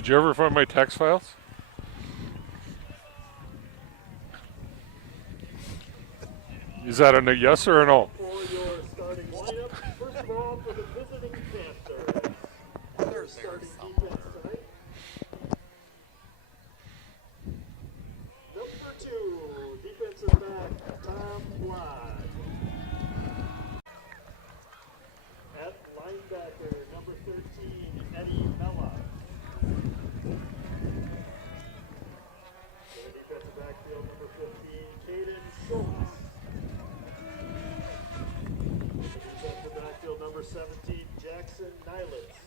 Did you ever find my text files? Is that a yes or a no? For your starting lineup, first of all, for the visiting Panther. Their starting defense tonight. Number 2, defensive back, Tom Blood. At linebacker, number 13, Eddie Mella. In the defensive backfield, number 15, Caden Schultz. Defensive backfield, number 17, Jackson Nylitz.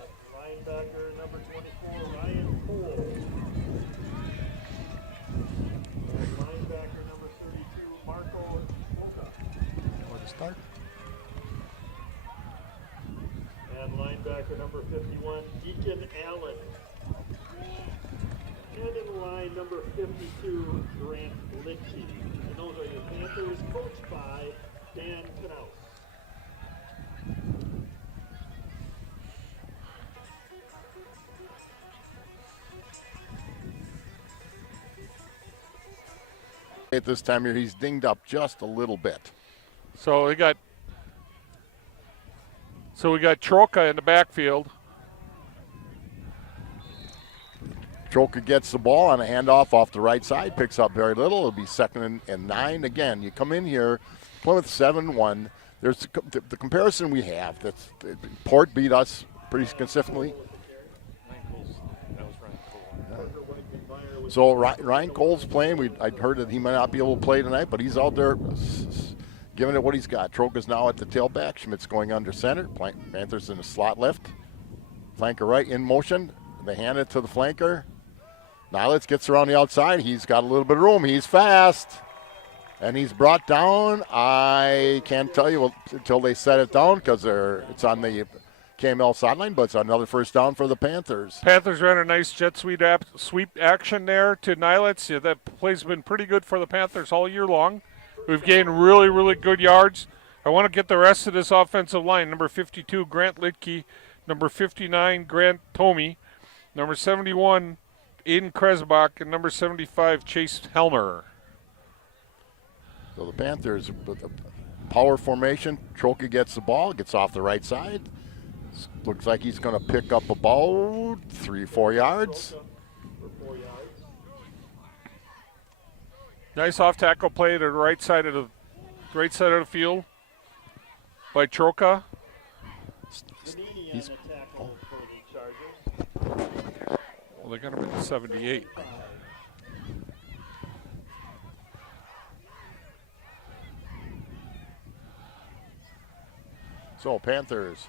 At linebacker, number 24, Ryan Cole. At linebacker, number 32, Marco Mocha. Where to start? And linebacker number 51, Deacon Allen. And in line number 52, Grant Lidke. And those are your Panthers, coached by Dan Kettle. At this time here, he's dinged up just a little bit. So we got Troka in the backfield. Troka gets the ball on a handoff off the right side, picks up very little. It'll be 2nd and 9. Again, you come in here, Plymouth 7-1. There's the comparison we have. Port beat us pretty consistently. So Ryan Cole's playing. I heard that he might not be able to play tonight, but he's out there giving it what he's got. Troka's now at the tailback. Schmidt's going under center. Panthers in the slot left. Flanker right in motion. They hand it to the flanker. Nylitz gets around the outside. He's got a little bit of room. He's fast. And he's brought down. I can't tell you until they set it down because it's on the KML sideline, but it's another first down for the Panthers. Panthers ran a nice jet sweep action there to Nylitz. Yeah, that play's been pretty good for the Panthers all year long. We've gained really, really good yards. I want to get the rest of this offensive line. Number 52, Grant Lidke. Number 59, Grant Tomey. Number 71, Aiden Kresbach. And number 75, Chase Helmer. So the Panthers with a power formation. Troka gets the ball, gets off the right side. Looks like he's going to pick up about 3-4 yards. Nice off tackle play to the right side of the field by Troka. He's tackle for the Chargers. Well, they got him at 78. So Panthers,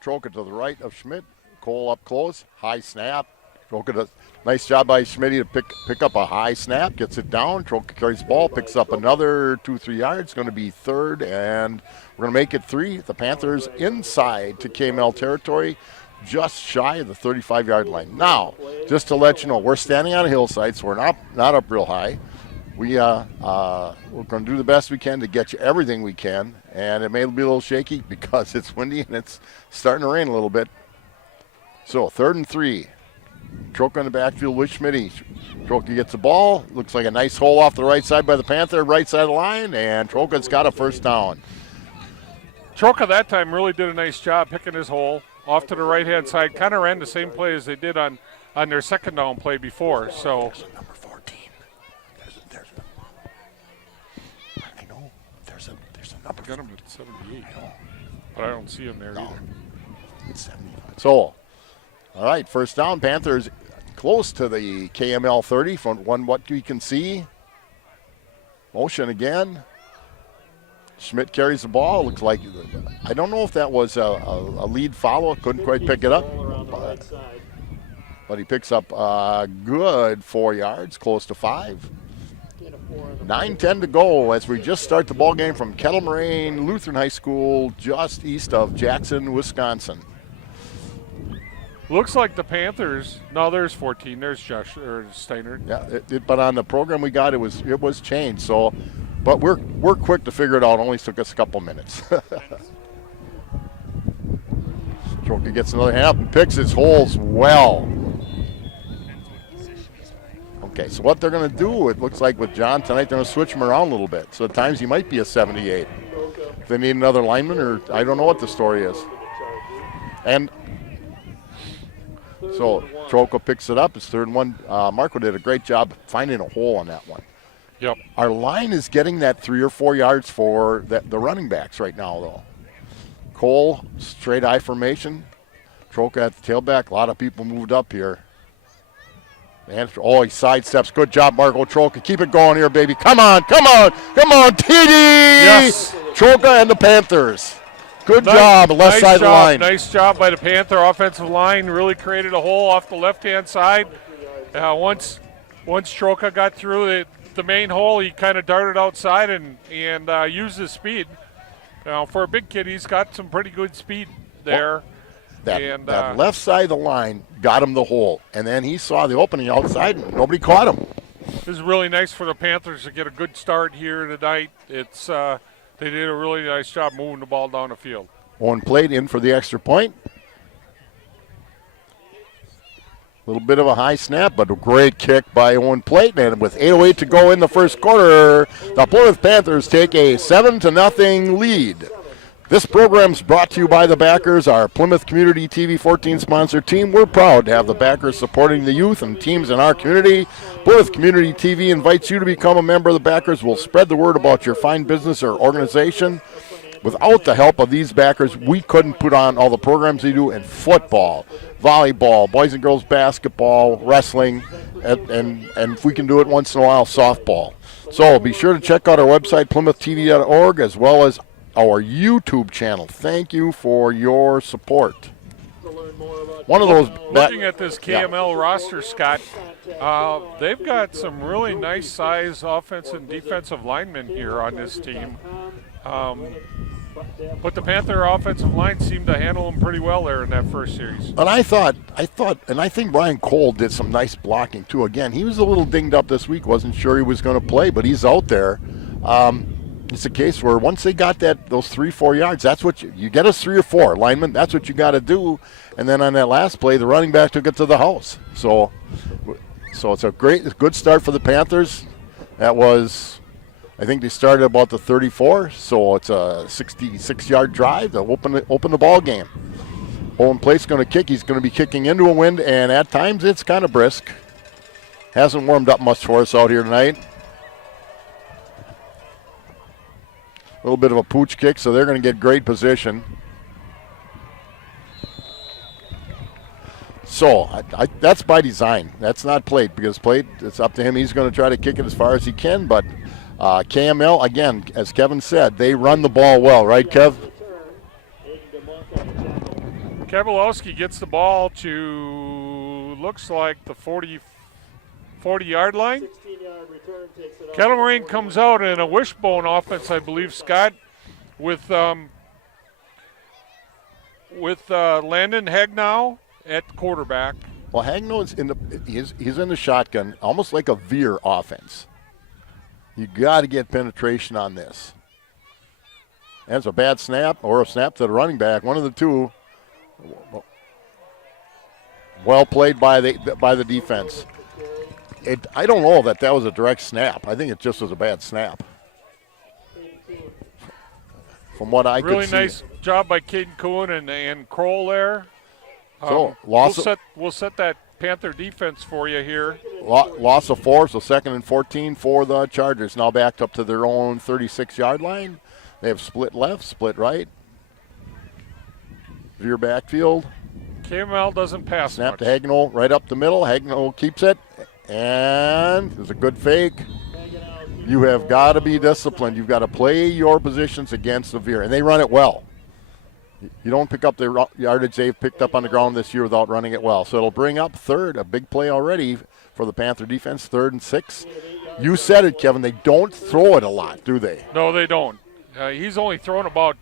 Troka to the right of Schmidt. Cole up close, high snap. Troka does nice job by Schmidt to pick up a high snap, gets it down. Troka carries the ball, picks up another 2-3 yards. Going to be 3rd, and we're going to make it 3. The Panthers inside to KML territory, just shy of the 35-yard line. Now, just to let you know, we're standing on a hillside, so we're not up real high. We're going to do the best we can to get you everything we can, and it may be a little shaky because it's windy and it's starting to rain a little bit. So 3rd and 3. Troka in the backfield with Schmitty. Troka gets the ball. Looks like a nice hole off the right side by the Panther, right side of the line, and Troka's got a first down. Troka that time really did a nice job picking his hole off to the right-hand side. Kind of ran the same play as they did on their second down play before. So There's number 14. I know. There's a number. I got him at 78, but I don't see him there either. It's 75. So, all right, first down. Panthers close to the KML 30 from what we can see. Motion again. Schmidt carries the ball. Looks like, I don't know if that was a lead follow. Couldn't quite pick it up. But he picks up a good 4 yards, close to 5. 9:10 to go as we just start the ball game from Kettle, Moraine Lutheran High School, just east of Jackson, Wisconsin. Looks like the Panthers. No, there's 14. There's Josh or Steiner. Yeah, but on the program we got, it was changed. So, but we're quick to figure it out. It only took us a couple minutes. Troca gets another hand up and picks his holes well. Okay, so what they're going to do, it looks like with John tonight, they're going to switch him around a little bit. So at times he might be a 78. If they need another lineman, or I don't know what the story is. And so Troca picks it up. It's 3rd and 1. Marco did a great job finding a hole on that one. Yep. Our line is getting that 3 or 4 yards for the running backs right now, though. Cole, straight I formation. Troca at the tailback. A lot of people moved up here. And he sidesteps. Good job, Marco Troca. Keep it going here, baby. Come on, come on, come on, TD! Yes. Troca and the Panthers. Good job, left side of the line. Nice job by the Panther offensive line. Really created a hole off the left-hand side. Once Troca got through the main hole, he kind of darted outside and used his speed. Now, for a big kid, he's got some pretty good speed there. That left side of the line got him the hole, and then he saw the opening outside, and nobody caught him. This is really nice for the Panthers to get a good start here tonight. It's they did a really nice job moving the ball down the field. Owen Plate in for the extra point. A little bit of a high snap, but a great kick by Owen Plate. And with 8:08 to go in the first quarter, the Plymouth Panthers take a 7-0 lead. This program is brought to you by the backers, our Plymouth Community TV 14 sponsor team. We're proud to have the backers supporting the youth and teams in our community. Plymouth Community TV invites you to become a member of the backers. We'll spread the word about your fine business or organization. Without the help of these backers, we couldn't put on all the programs they do in football, volleyball, boys and girls basketball, wrestling, and if we can do it once in a while, softball. So be sure to check out our website, PlymouthTV.org, as well as our YouTube channel. Thank you for your support. One of those. Looking at this KML roster, Scott, they've got some really nice size offensive and defensive linemen here on this team. But the Panther offensive line seemed to handle them pretty well there in that first series. And I think Brian Cole did some nice blocking too. Again, he was a little dinged up this week. Wasn't sure he was going to play, but he's out there. It's a case where once they got those 3-4 yards, that's what you get us 3 or 4 linemen. That's what you got to do. And then on that last play, the running back took it to the house. So it's a good start for the Panthers. That was, I think they started about the 34. So it's a 66-yard drive to open the ball game. Owen Plate's going to kick. He's going to be kicking into a wind, and at times it's kind of brisk. Hasn't warmed up much for us out here tonight. A little bit of a pooch kick, so they're going to get great position. So that's by design. That's not Plate, because Plate, it's up to him. He's going to try to kick it as far as he can, but KML, again, as Kevin said, they run the ball well, right, Kev? Kowalski gets the ball to, looks like the 40-yard line. Kettle Moraine comes out in a wishbone offense, I believe, Scott, with Landon Hagnow at quarterback. Well, Hagnow's he's in the shotgun, almost like a veer offense. You got to get penetration on this. That's a bad snap or a snap to the running back, one of the two. Well played by the defense. I don't know that was a direct snap. I think it just was a bad snap. From what I could see. Really nice job by Caden Cohen and Kroll there. So we'll set that Panther defense for you here. Loss of 4, so 2nd and 14 for the Chargers. Now backed up to their own 36-yard line. They have split left, split right. Veer backfield. KML doesn't pass Snap much. to Hagnow right up the middle. Hagnow keeps it. And there's a good fake. You have got to be disciplined. You've got to play your positions against the veer. And they run it well. You don't pick up the yardage they've picked up on the ground this year without running it well. So it'll bring up 3rd, a big play already for the Panther defense, 3rd and 6. You said it, Kevin. They don't throw it a lot, do they? No, they don't. He's only thrown about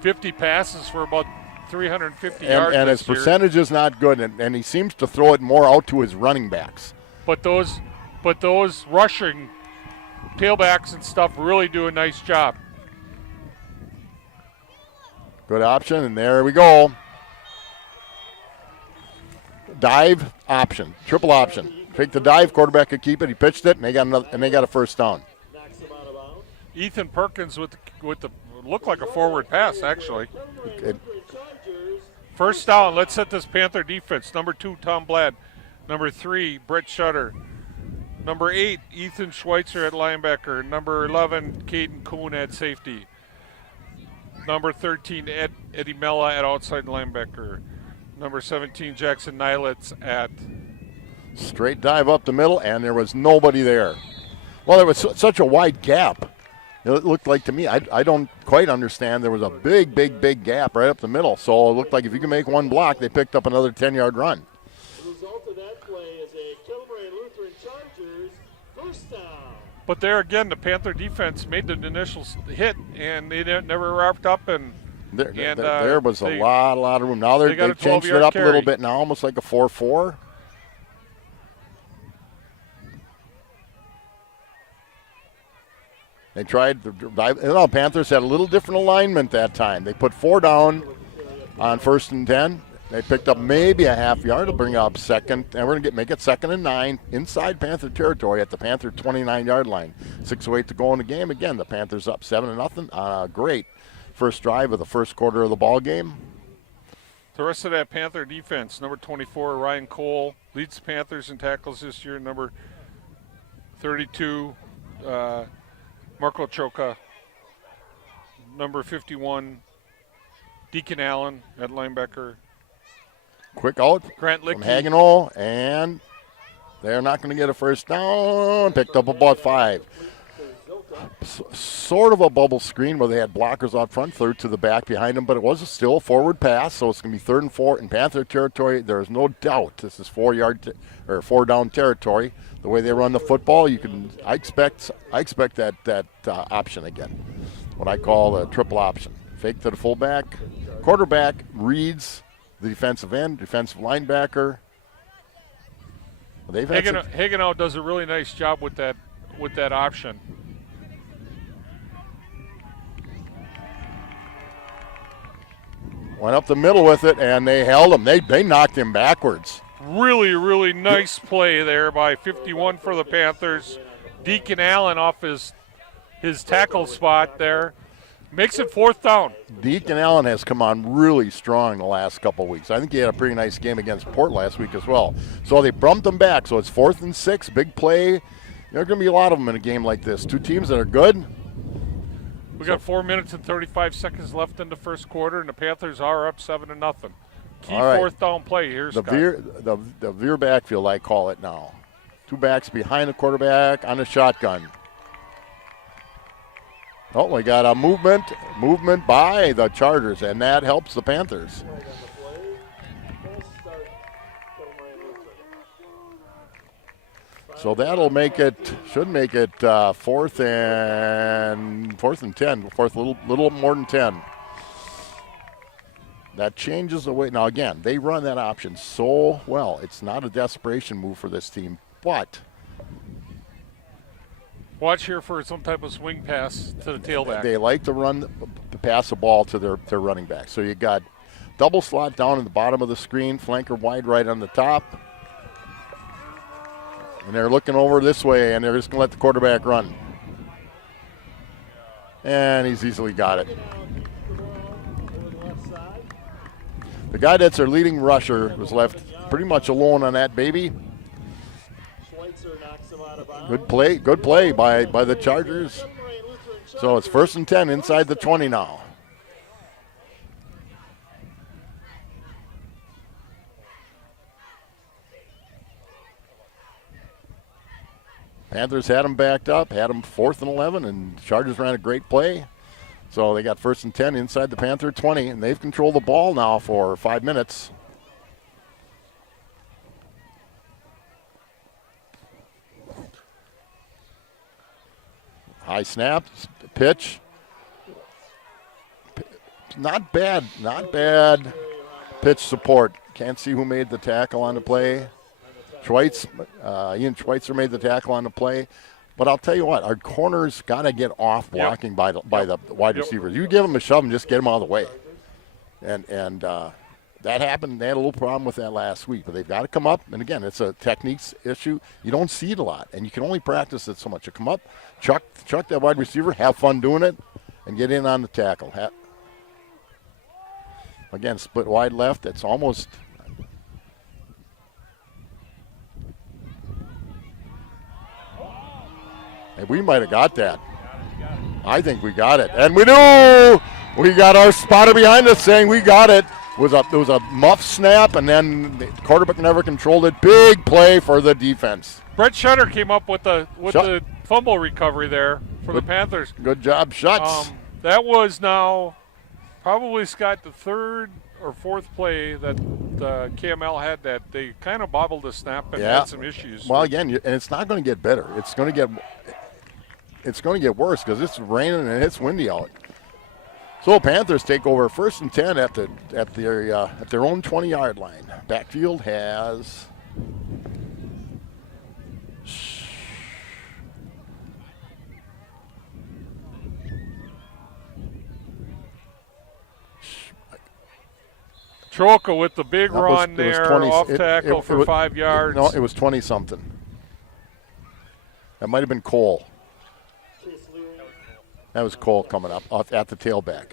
50 passes for about 350 yards and his this year. percentage is not good, and he seems to throw it more out to his running backs. But those rushing tailbacks and stuff really do a nice job. Good option, and there we go. dive option, triple option. Fake the dive, quarterback could keep it. He pitched it, and they got a first down. Knocks him out of bounds. Ethan Perkins with the looked like a forward pass actually. It- Chargers. First down. Let's set this Panther defense. Number 2, Tom Blad. Number 3, Brett Shutter. Number 8, Ethan Schweitzer at linebacker. Number 11, Caden Kuhn at safety. Number 13, Eddie Mella at outside linebacker. Number 17, Jackson Nilitz at. Straight dive up the middle, and there was nobody there. Well, there was such a wide gap. It looked like to me, I don't quite understand. There was a big gap right up the middle. So it looked like if you can make one block, they picked up another 10-yard run. The result of that play is a Kettle Lutheran Chargers first down. But there again, the Panther defense made the initial hit, and they never wrapped up. And There was they- a lot of room. Now they got they've a changed it 12-yard up a little carry. bit now, almost like a 4-4. They tried to dive. Panthers had a little different alignment that time. They put 4 down on 1st and 10. They picked up maybe a half yard to bring up second, and we're going to make it 2nd and 9 inside Panther territory at the Panther 29-yard line. 6:08 to go in the game. Again, the Panthers up 7-0 on a great first drive of the first quarter of the ball game. the rest of that Panther defense, number 24, Ryan Cole, leads the Panthers in tackles this year. Number 32, Marco Choka. Number 51, Deacon Allen at linebacker. Quick out Grant from Lickey. Hagenol, and they're not going to get a first down. Picked up about 5. Sort of a bubble screen where they had blockers out front, third to the back behind them, but it was still a forward pass, so it's going to be 3rd and 4 in Panther territory. There is no doubt this is 4 down territory. The way they run the football, I expect that option again. What I call a triple option. Fake to the fullback, quarterback reads the defensive end, defensive linebacker. They've had Hagenau does a really nice job with that option. went up the middle with it, and they held him. They knocked him backwards. Really, really nice play there by 51 for the Panthers. Deacon Allen off his tackle spot there. Makes it 4th down. Deacon Allen has come on really strong the last couple of weeks. I think he had a pretty nice game against Port last week as well. So they bumped him back. So it's 4th and 6, big play. There are going to be a lot of them in a game like this. Two teams that are good. We got 4 minutes and 35 seconds left in the first quarter, and the Panthers are up 7-0. Key All right. 4th down play. Here's The veer backfield, I call it now. 2 backs behind the quarterback on the shotgun. Oh, we got a movement by the Chargers, and that helps the Panthers. So that'll make it, should make it 4th and 10, 4th little more than 10. That changes the way. Now again, they run that option so well. It's not a desperation move for this team, but watch here for some type of swing pass to the tailback. they like to pass the ball to their running back. So you got double slot down in the bottom of the screen, flanker wide right on the top. And they're looking over this way, and they're just going to let the quarterback run. And he's easily got it. The guy that's their leading rusher was left pretty much alone on that baby. Good play by the Chargers. So it's 1st and 10 inside the 20 now. Panthers had him backed up, had him 4th and 11, and Chargers ran a great play. So they got 1st and 10 inside the Panther 20, and they've controlled the ball now for 5 minutes. High snap, pitch. Not bad pitch support. Can't see who made the tackle on the play. Ian Schweitzer made the tackle on the play. But I'll tell you what, our corners got to get off blocking by the wide receivers. You give them a shove and just get them out of the way. And that happened. They had a little problem with that last week, but they've got to come up. And again, it's a techniques issue. You don't see it a lot, and you can only practice it so much. You come up, chuck that wide receiver, have fun doing it, and get in on the tackle. Again, split wide left. It's almost. Hey, we might have got that. I think we got it, and we do. We got our spotter behind us saying we got it. It was a muff snap, and then the quarterback never controlled it. Big play for the defense. Brett Shutter came up with the fumble recovery there for the Panthers. Good job, Schutz. That was now probably, Scott, the third or fourth play that KML had that they kind of bobbled the snap and had some issues. Well, again, and it's not going to get better. It's going to get worse because it's raining and it's windy out. So Panthers take over 1st and 10 at their own 20-yard line. Backfield has Troca with the big run there, off tackle for 5 yards. No, it was 20-something. That might have been Cole. That was Cole coming up at the tailback.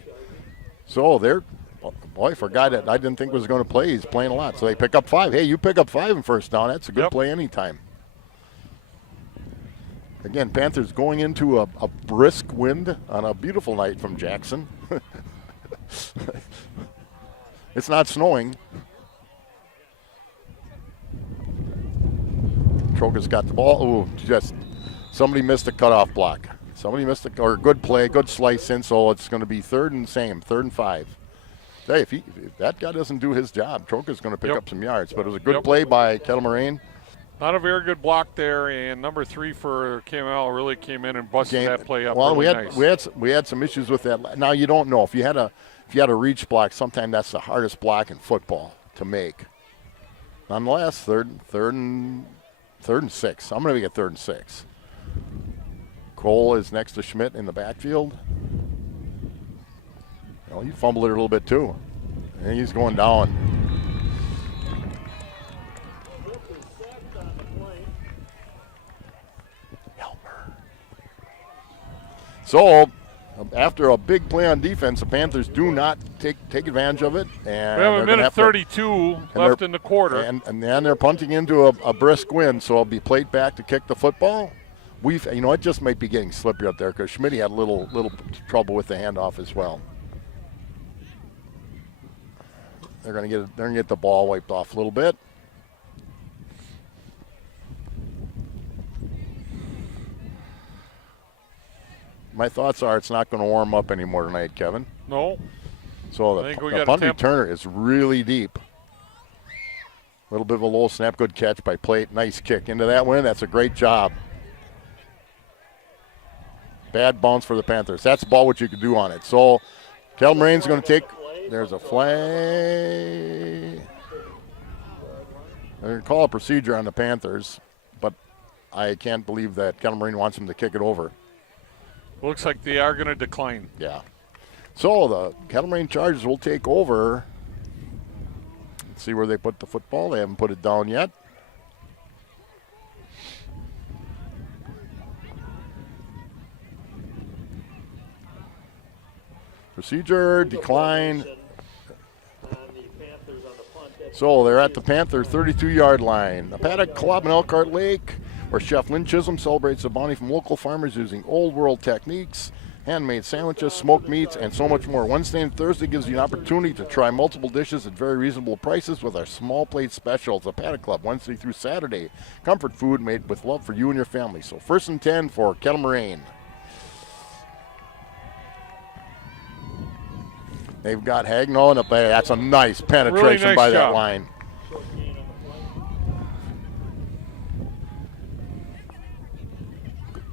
So for a guy that I didn't think was going to play, he's playing a lot. So they pick up 5. Hey, you pick up 5 in first down. That's a good play anytime. Again, Panthers going into a brisk wind on a beautiful night from Jackson. It's not snowing. Troca's got the ball. Ooh, just somebody missed a cutoff block. Somebody missed a good play, good slice in, so it's going to be 3rd and 5. Hey, if that guy doesn't do his job, Troca's going to pick up some yards. But it was a good play by Kettle Moraine. Not a very good block there, and number 3 for KML really came in and busted that play up. Well, nice. we had some issues with that. Now you don't know if you had a reach block. Sometimes that's the hardest block in football to make. Nonetheless, third and 6. I'm going to get 3rd and 6. Cole is next to Schmidt in the backfield. Well, he fumbled it a little bit too. And he's going down. So, after a big play on defense, the Panthers do not take advantage of it. And we have a minute 32 left in the quarter. And then they're punting into a brisk wind, so it'll be played back to kick the football. It just might be getting slippery up there because Schmidt had a little trouble with the handoff as well. They're gonna get the ball wiped off a little bit. My thoughts are it's not going to warm up anymore tonight, Kevin. No. So the punt returner is really deep. A little bit of a low snap, good catch by Plate. Nice kick into that one. That's a great job. Bad bounce for the Panthers. That's about what you could do on it. So Kettle Moraine's going to take. There's a flag. They're going to call a procedure on the Panthers, but I can't believe that Kettle Moraine wants them to kick it over. Looks like they are going to decline. Yeah. So the Kettle Moraine Chargers will take over. Let's see where they put the football. They haven't put it down yet. Procedure, decline. So they're at the Panther 32-yard line. The Paddock Club in Elkhart Lake, where Chef Lynn Chisholm celebrates the bounty from local farmers using old world techniques, handmade sandwiches, smoked meats, and so much more. Wednesday and Thursday gives you an opportunity to try multiple dishes at very reasonable prices with our small plate specials. The Paddock Club, Wednesday through Saturday. Comfort food made with love for you and your family. So 1st and 10 for Kettle Moraine. They've got Hagnall up there. That's a nice penetration really nice by job. that line.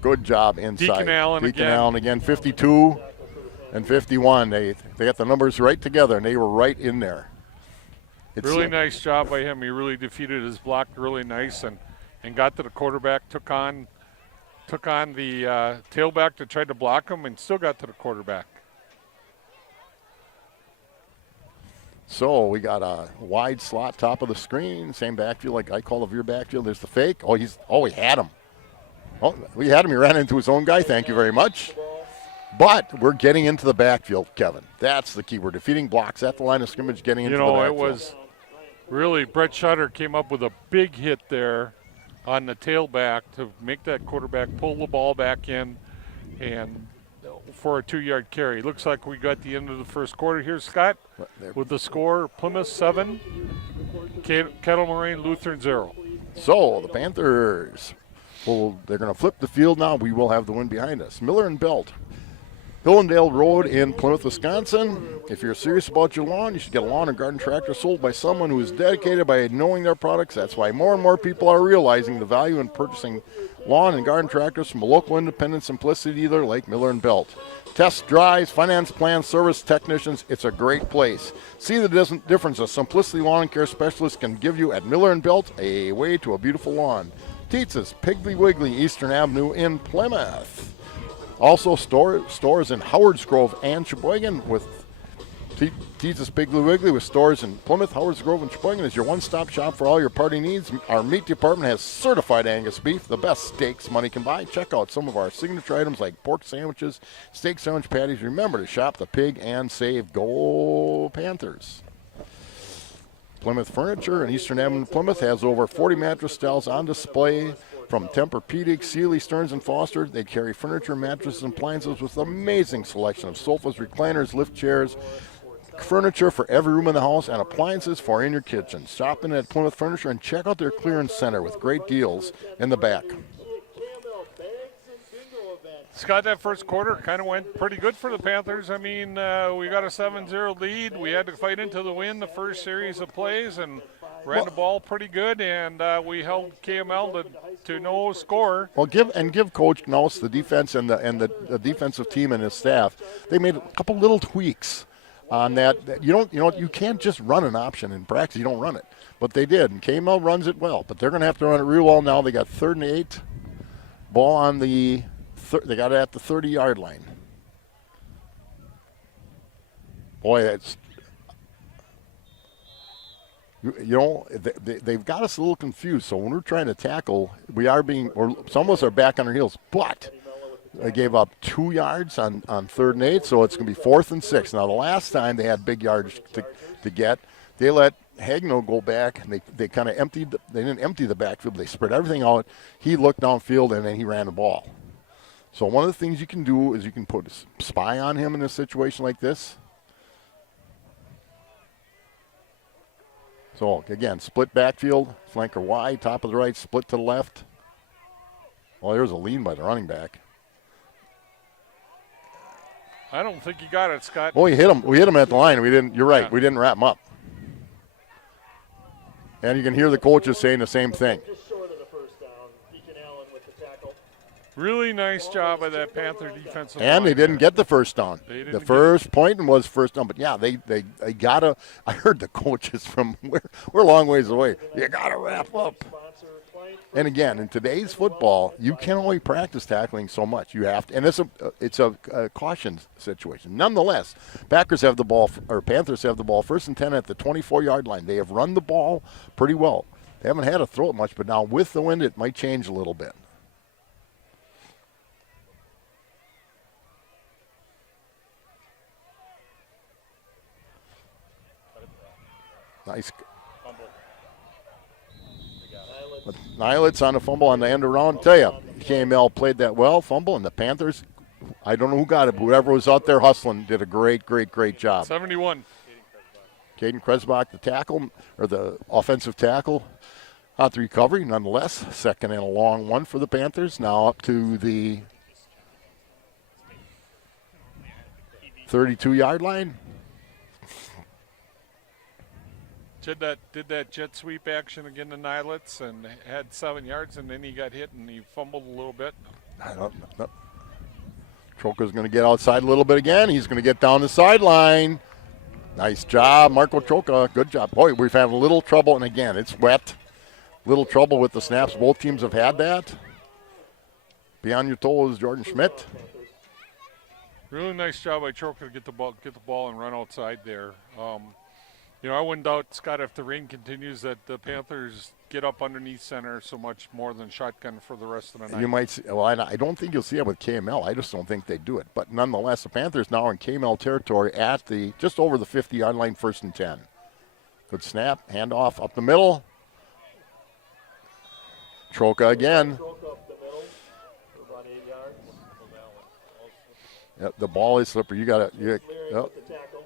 Good job inside. Deacon Allen again, 52 and 51. They got the numbers right together, and they were right in there. Really nice job by him. He really defeated his block really nice and got to the quarterback, took on the tailback to try to block him and still got to the quarterback. So we got a wide slot top of the screen, same backfield like I call the veer backfield. There's the fake. Oh, we had him. Oh, we had him. He ran into his own guy. Thank you very much. But we're getting into the backfield, Kevin. That's the key. We're defeating blocks at the line of scrimmage, getting into the backfield. It was really, Brett Shutter came up with a big hit there on the tailback to make that quarterback pull the ball back in and for a 2-yard carry. Looks like we got the end of the first quarter here, Scott, with the score Plymouth 7, Kettle Moraine Lutheran 0. So the Panthers, they're going to flip the field now. We will have the win behind us. Miller and Belt. Hillendale Road in Plymouth, Wisconsin. If you're serious about your lawn, you should get a lawn and garden tractor sold by someone who is dedicated by knowing their products. That's why more and more people are realizing the value in purchasing lawn and garden tractors from a local independent simplicity dealer like Miller and Belt. Test drives, finance plans, service technicians, it's a great place. See the difference a Simplicity Lawn and Care Specialist can give you at Miller and Belt, a way to a beautiful lawn. Tietz's Piggly Wiggly, Eastern Avenue in Plymouth. Also, stores in Howards Grove and Sheboygan with Tietz's Piggly Wiggly with stores in Plymouth, Howards Grove, and Sheboygan is your one-stop shop for all your party needs. Our meat department has certified Angus beef, the best steaks money can buy. Check out some of our signature items like pork sandwiches, steak sandwich patties. Remember to shop the pig and save. Go Panthers. Plymouth Furniture in Eastern Avenue, Plymouth has over 40 mattress styles on display. From Tempur-Pedic, Sealy, Stearns & Foster, they carry furniture, mattresses, and appliances with an amazing selection of sofas, recliners, lift chairs, furniture for every room in the house, and appliances for in your kitchen. Shop in at Plymouth Furniture and check out their clearance center with great deals in the back. Scott, that first quarter kind of went pretty good for the Panthers. I mean, we got a 7-0 lead. We had to fight into the win the first series of plays and ran the ball pretty good, and we held KML to no score. Well, give Coach Knaus, the defense and the defensive team and his staff, they made a couple little tweaks on that. You can't just run an option in practice. You don't run it, but they did, and KML runs it well. But they're going to have to run it real well now. They got 3rd and 8, ball on the. They got it at the 30-yard line. Boy, that's. They've got us a little confused. So when we're trying to tackle, some of us are back on our heels. But they gave up 2 yards on 3rd and 8, so it's going to be 4th and 6. Now, the last time they had big yards to get, they let Hagno go back, and they kind of emptied. They didn't empty the backfield. They spread everything out. He looked downfield, and then he ran the ball. So one of the things you can do is you can put a spy on him in a situation like this. So, again, split backfield, flanker wide, top of the right, split to the left. Well, there's a lean by the running back. I don't think you got it, Scott. Oh, we hit him at the line. We didn't. You're right. Yeah. We didn't wrap him up. And you can hear the coaches saying the same thing. Just short of the first down. Deacon Allen with the tackle. Really nice job by that Panther defensive And line. they didn't get the first down. The first point was first down. But, yeah, they got to – I heard the coaches from – we're a long ways away. You got to wrap up. And, again, in today's football, you can only practice tackling so much. You have to – and it's a caution situation. Nonetheless, Panthers have the ball 1st and 10 at the 24-yard line. They have run the ball pretty well. They haven't had to throw it much, but now with the wind, it might change a little bit. Nice. But Nilitz on a fumble on the end around. Tell you, KML played that well, fumble, and the Panthers, I don't know who got it, but whoever was out there hustling did a great job. 71. Caden Kresbach, the tackle, or the offensive tackle, out the recovery, nonetheless. 2nd and a long one for the Panthers. Now up to the 32-yard line. Did that jet sweep action again to Nilitz and had 7 yards, and then he got hit and he fumbled a little bit. I don't know. Troca's going to get outside a little bit again. He's going to get down the sideline. Nice job, Marco Troca. Good job. Boy, we've had a little trouble, and again, it's wet. Little trouble with the snaps. Both teams have had that. Be on your toes, Jordan Schmidt. Really nice job by Troca to get the ball and run outside there. You know, I wouldn't doubt, Scott, if the rain continues, that the Panthers get up underneath center so much more than shotgun for the rest of the night. You might see, well, I don't think you'll see it with KML. I just don't think they do it. But nonetheless, the Panthers now in KML territory at the just over the 50-yard line, 1st and 10. Good snap, handoff up the middle. Troca again. Stroke up the middle for about 8 yards. Yep, the ball is slippery. You got to. Clearing Yep. with the tackle.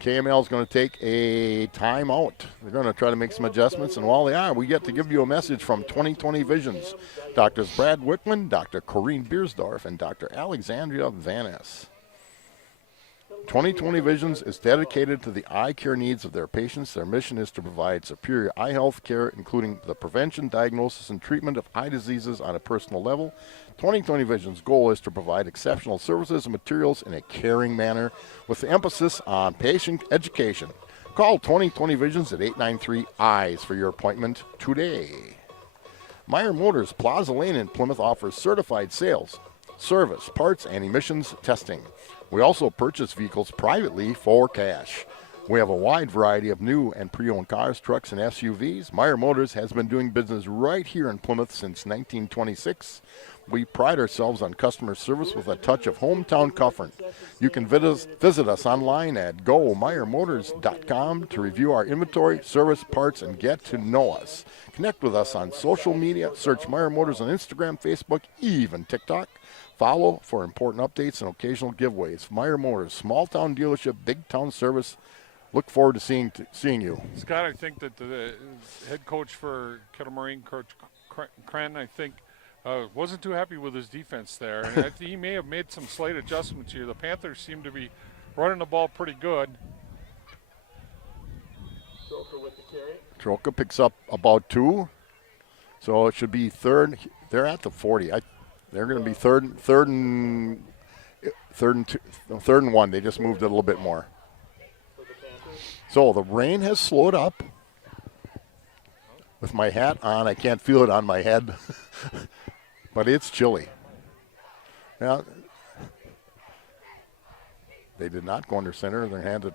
KML is going to take a timeout. They're going to try to make some adjustments, and while they are, we get to give you a message from 2020 Visions. Doctors Brad Wickman, Dr. Corrine Beersdorf, and Dr. Alexandria Vanis. 2020 Visions is dedicated to the eye care needs of their patients. Their mission is to provide superior eye health care, including the prevention, diagnosis, and treatment of eye diseases on a personal level. 2020 Vision's goal is to provide exceptional services and materials in a caring manner with the emphasis on patient education. Call 2020 Visions at 893-EYES for your appointment today. Meyer Motors Plaza Lane in Plymouth offers certified sales, service, parts, and emissions testing. We also purchase vehicles privately for cash. We have a wide variety of new and pre-owned cars, trucks, and SUVs. Meyer Motors has been doing business right here in Plymouth since 1926. We pride ourselves on customer service with a touch of hometown comfort. You can visit us online at gomeyermotors.com to review our inventory, service, parts, and get to know us. Connect with us on social media. Search Meyer Motors on Instagram, Facebook, even TikTok. Follow for important updates and occasional giveaways. Meyer Motors, small town dealership, big town service. Look forward to seeing you. Scott, I think that the head coach for Kettle Moraine, Coach Cran, I think, wasn't too happy with his defense there. And I think he may have made some slight adjustments here. The Panthers seem to be running the ball pretty good. Stroker with the carry. Troca picks up about 2. So it should be third. They're at the 40. They're going to be third and 1. They just moved it a little bit more. For the Panthers. So the rain has slowed up. With my hat on, I can't feel it on my head, but it's chilly. Now, they did not go under center. They're handed.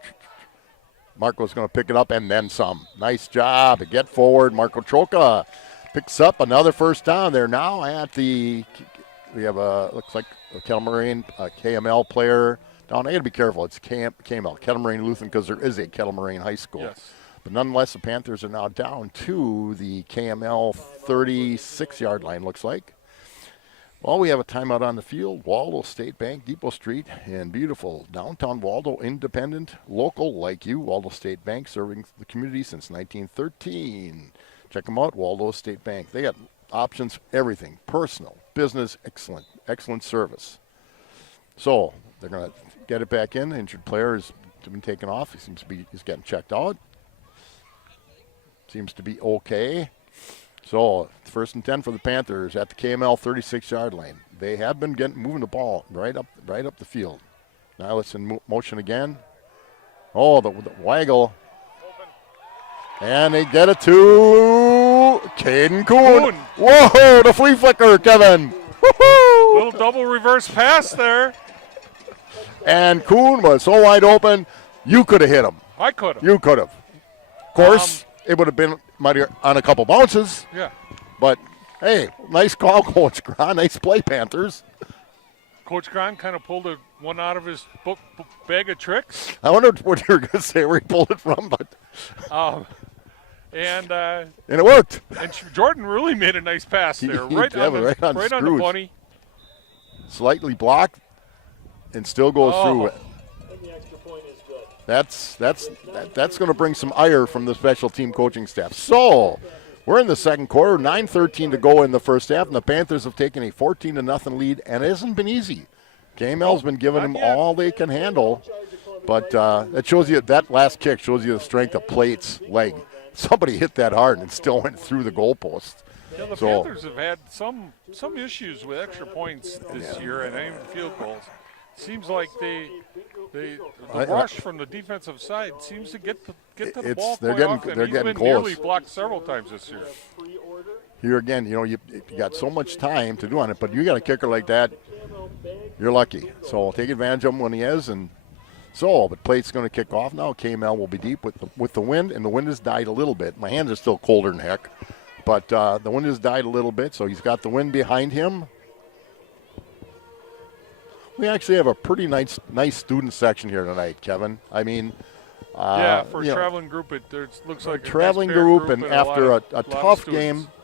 Marco's going to pick it up and then some. Nice job. Get forward. Marco Troca picks up another first down. They're now at the. We have looks like a Kettle Moraine KML player down. I got to be careful. It's KML, Kettle Moraine Lutheran, because there is a Kettle Moraine High School. Yes. But nonetheless, the Panthers are now down to the KML 36-yard line, looks like. Well, we have a timeout on the field. Waldo State Bank, Depot Street, in beautiful downtown Waldo, independent, local like you. Waldo State Bank, serving the community since 1913. Check them out, Waldo State Bank. They got options, everything, personal, business, excellent service. So they're going to get it back in. The injured player has been taken off. He's getting checked out. Seems to be okay. So 1st and 10 for the Panthers at the KML 36-yard line. They have been moving the ball right up the field. Now it's in motion again. Oh, the waggle. And they get it to Caden Kuhn. Whoa, the flea flicker, Kevin. Woo-hoo! Little double reverse pass there. And Kuhn was so wide open, you could have hit him. I could have. You could have. Of course, it would have been on a couple bounces. Yeah. But, hey, nice call, Coach Gron. Nice play, Panthers. Coach Gron kind of pulled one out of his bag of tricks. I wondered what you were going to say, where he pulled it from, but and it worked. And Jordan really made a nice pass there, right on the bunny. Slightly blocked, and still goes through it. And the extra point is good. That's going to bring some ire from the special team coaching staff. So we're in the second quarter, 9:13 to go in the first half, and the Panthers have taken a 14-0 lead, and it hasn't been easy. KML's been giving them all they can handle, but that shows you, that last kick shows you the strength of Plate's leg. Somebody hit that hard and it still went through the goalpost. Yeah, the Panthers have had some issues with extra points this year and even field goals. Seems like the rush from the defensive side seems to get to the ball quite often. He's been nearly blocked several times this year. Here again, you got so much time to do on it, but you got a kicker like that, you're lucky. So take advantage of him when he is, and So, but play's going to kick off now. KML will be deep with the wind, and the wind has died a little bit. My hands are still colder than heck, but the wind has died a little bit, so he's got the wind behind him. We actually have a pretty nice student section here tonight, Kevin. I mean, yeah, for a traveling group, it looks like a traveling nice group, and a after lot a of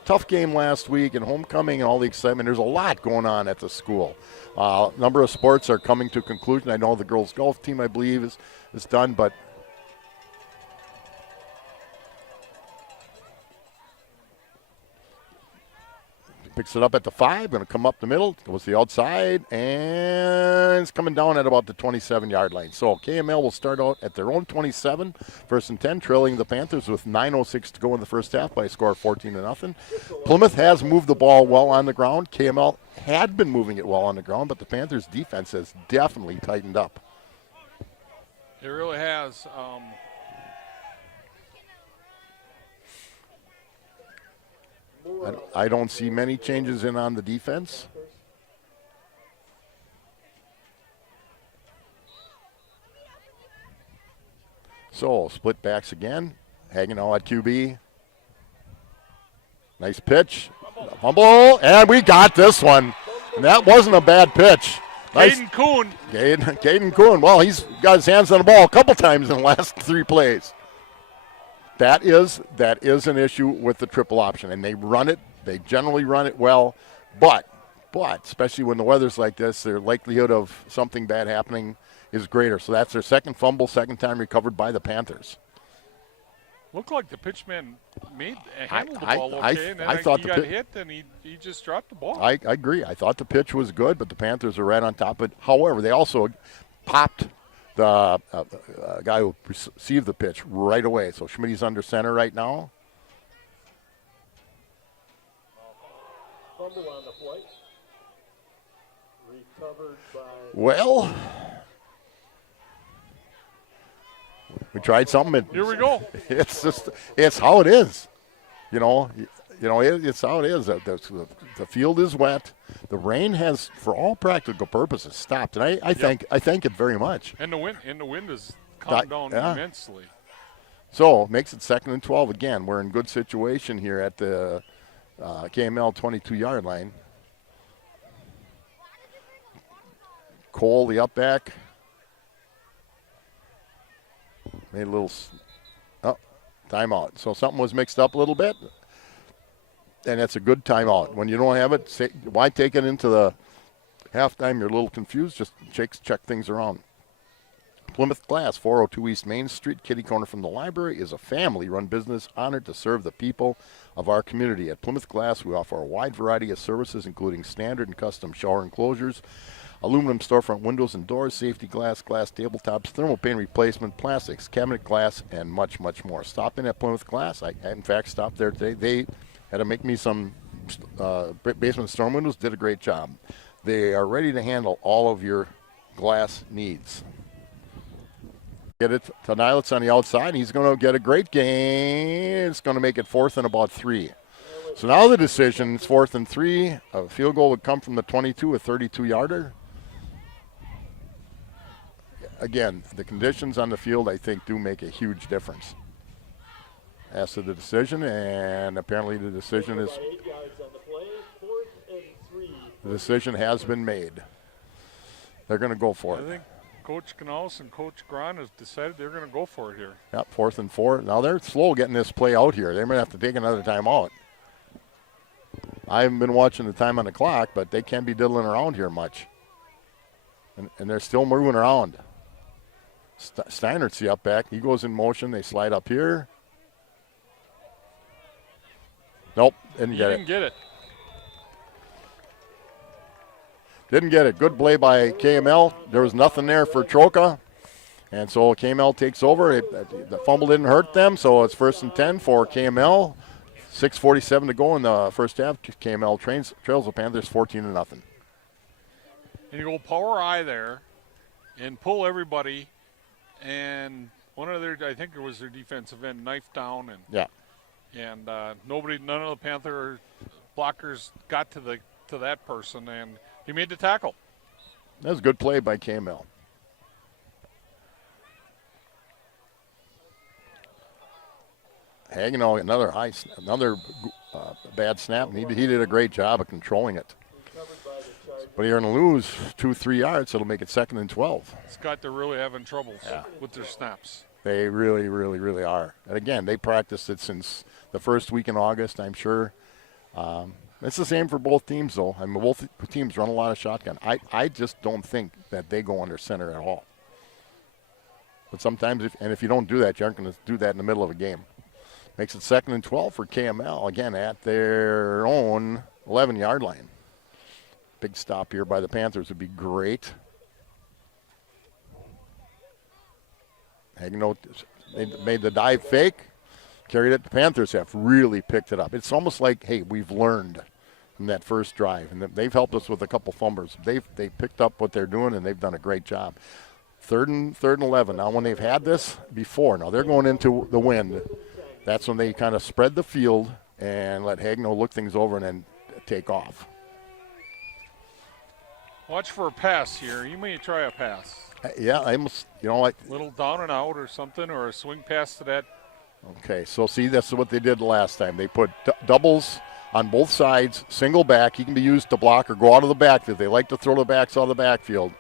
tough game last week, and homecoming and all the excitement, there's a lot going on at the school. A number of sports are coming to conclusion. I know the girls' golf team, I believe, is done, but picks it up at the 5, going to come up the middle, goes the outside, and it's coming down at about the 27-yard line. So KML will start out at their own 27, 1st and 10, trailing the Panthers with 9:06 to go in the first half by a score of 14-0. Plymouth has moved the ball well on the ground. KML had been moving it well on the ground, but the Panthers' defense has definitely tightened up. It really has. I don't see many changes in on the defense. So, split backs again. Hanging out at QB. Nice pitch. Fumble, and we got this one. And that wasn't a bad pitch. Nice. Caden Kuhn. Caden Kuhn. Well, he's got his hands on the ball a couple times in the last 3 plays. That is an issue with the triple option, and they generally run it well, but especially when the weather's like this, their likelihood of something bad happening is greater. So that's their second fumble, second time recovered by the Panthers. Looked like the pitchman handled the ball okay, and then I thought he got hit, and he just dropped the ball. I agree. I thought the pitch was good, but the Panthers are right on top of it. However, they also popped the guy who received the pitch right away. So Schmidt's under center right now. Fumble on the play. Recovered by... Well, we tried something. Here we go. It's how it is. It's how it is. The field is wet. The rain has, for all practical purposes, stopped, and I thank it very much. And the wind has calmed down immensely. So makes it 2nd and 12 again. We're in good situation here at the KML 22-yard line. Cole, the up back, made a little timeout. So something was mixed up a little bit. And it's a good timeout. When you don't have it, why take it into the halftime? You're a little confused. Just check things around. Plymouth Glass, 402 East Main Street, kitty corner from the library, is a family-run business honored to serve the people of our community. At Plymouth Glass, we offer a wide variety of services, including standard and custom shower enclosures, aluminum storefront windows and doors, safety glass, glass tabletops, thermal pane replacement, plastics, cabinet glass, and much, much more. Stop in at Plymouth Glass. I, in fact, stopped there today. They had to make me some basement storm windows, did a great job. They are ready to handle all of your glass needs. Get it to Nilitz on the outside. He's going to get a great gain. It's going to make it 4th and about 3. So now the decision is 4th and 3. A field goal would come from the 22, a 32-yarder. Again, the conditions on the field, I think, do make a huge difference. As to the decision, and apparently the decision is... 8 yards on the play, 4th and 3. The decision has been made. They're going to go for it. I think Coach Knaus and Coach Gron has decided they're going to go for it here. Yep, 4th and 4. Now they're slow getting this play out here. They might have to take another time out. I haven't been watching the time on the clock, but they can't be diddling around here much. And they're still moving around. Steinert's the up back. He goes in motion. They slide up here. Nope, didn't get it. Didn't get it. Good play by KML. There was nothing there for Troca. And so KML takes over. The fumble didn't hurt them, so it's 1st and 10 for KML. 6:47 to go in the first half. KML trails the Panthers 14-0. And you go power I there and pull everybody. And one of their, I think it was their defensive end, knife down. And yeah. And none of the Panther blockers got to that person, and he made the tackle. That was a good play by KML. Hagino, another bad snap. And he did a great job of controlling it. But you're going to lose 2-3 yards, so it'll make it 2nd and 12. Scott, they're really having troubles with their snaps. They really, really, really are. And again, they practiced it since the first week in August, I'm sure. It's the same for both teams, though. I mean, both teams run a lot of shotgun. I just don't think that they go under center at all. But sometimes, if you don't do that, you aren't going to do that in the middle of a game. Makes it 2nd and 12 for KML, again, at their own 11-yard line. Big stop here by the Panthers would be great. Hagino made the dive fake, carried it. The Panthers have really picked it up. It's almost like, hey, we've learned from that first drive, and they've helped us with a couple fumbles. They picked up what they're doing, and they've done a great job. Third and 11. Now, when they've had this before, now they're going into the wind. That's when they kind of spread the field and let Hagino look things over and then take off. Watch for a pass here. You may try a pass. Yeah, I almost, like. Little down and out or something, or a swing pass to that. Okay, so see, that's what they did last time. They put doubles on both sides, single back. He can be used to block or go out of the backfield. They like to throw the backs out of the backfield.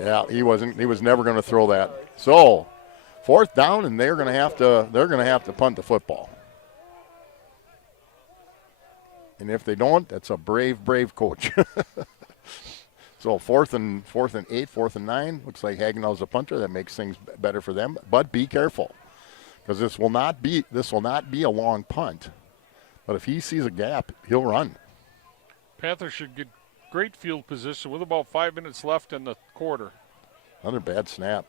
Yeah, he was never going to throw that. So, 4th down, and they're going to have to punt the football. And if they don't, that's a brave coach. So 4th and 8, 4th and 9. Looks like Hageno's a punter. That makes things better for them. But be careful, because this will not be a long punt. But if he sees a gap, he'll run. Panthers should get great field position with about 5 minutes left in the quarter. Another bad snap.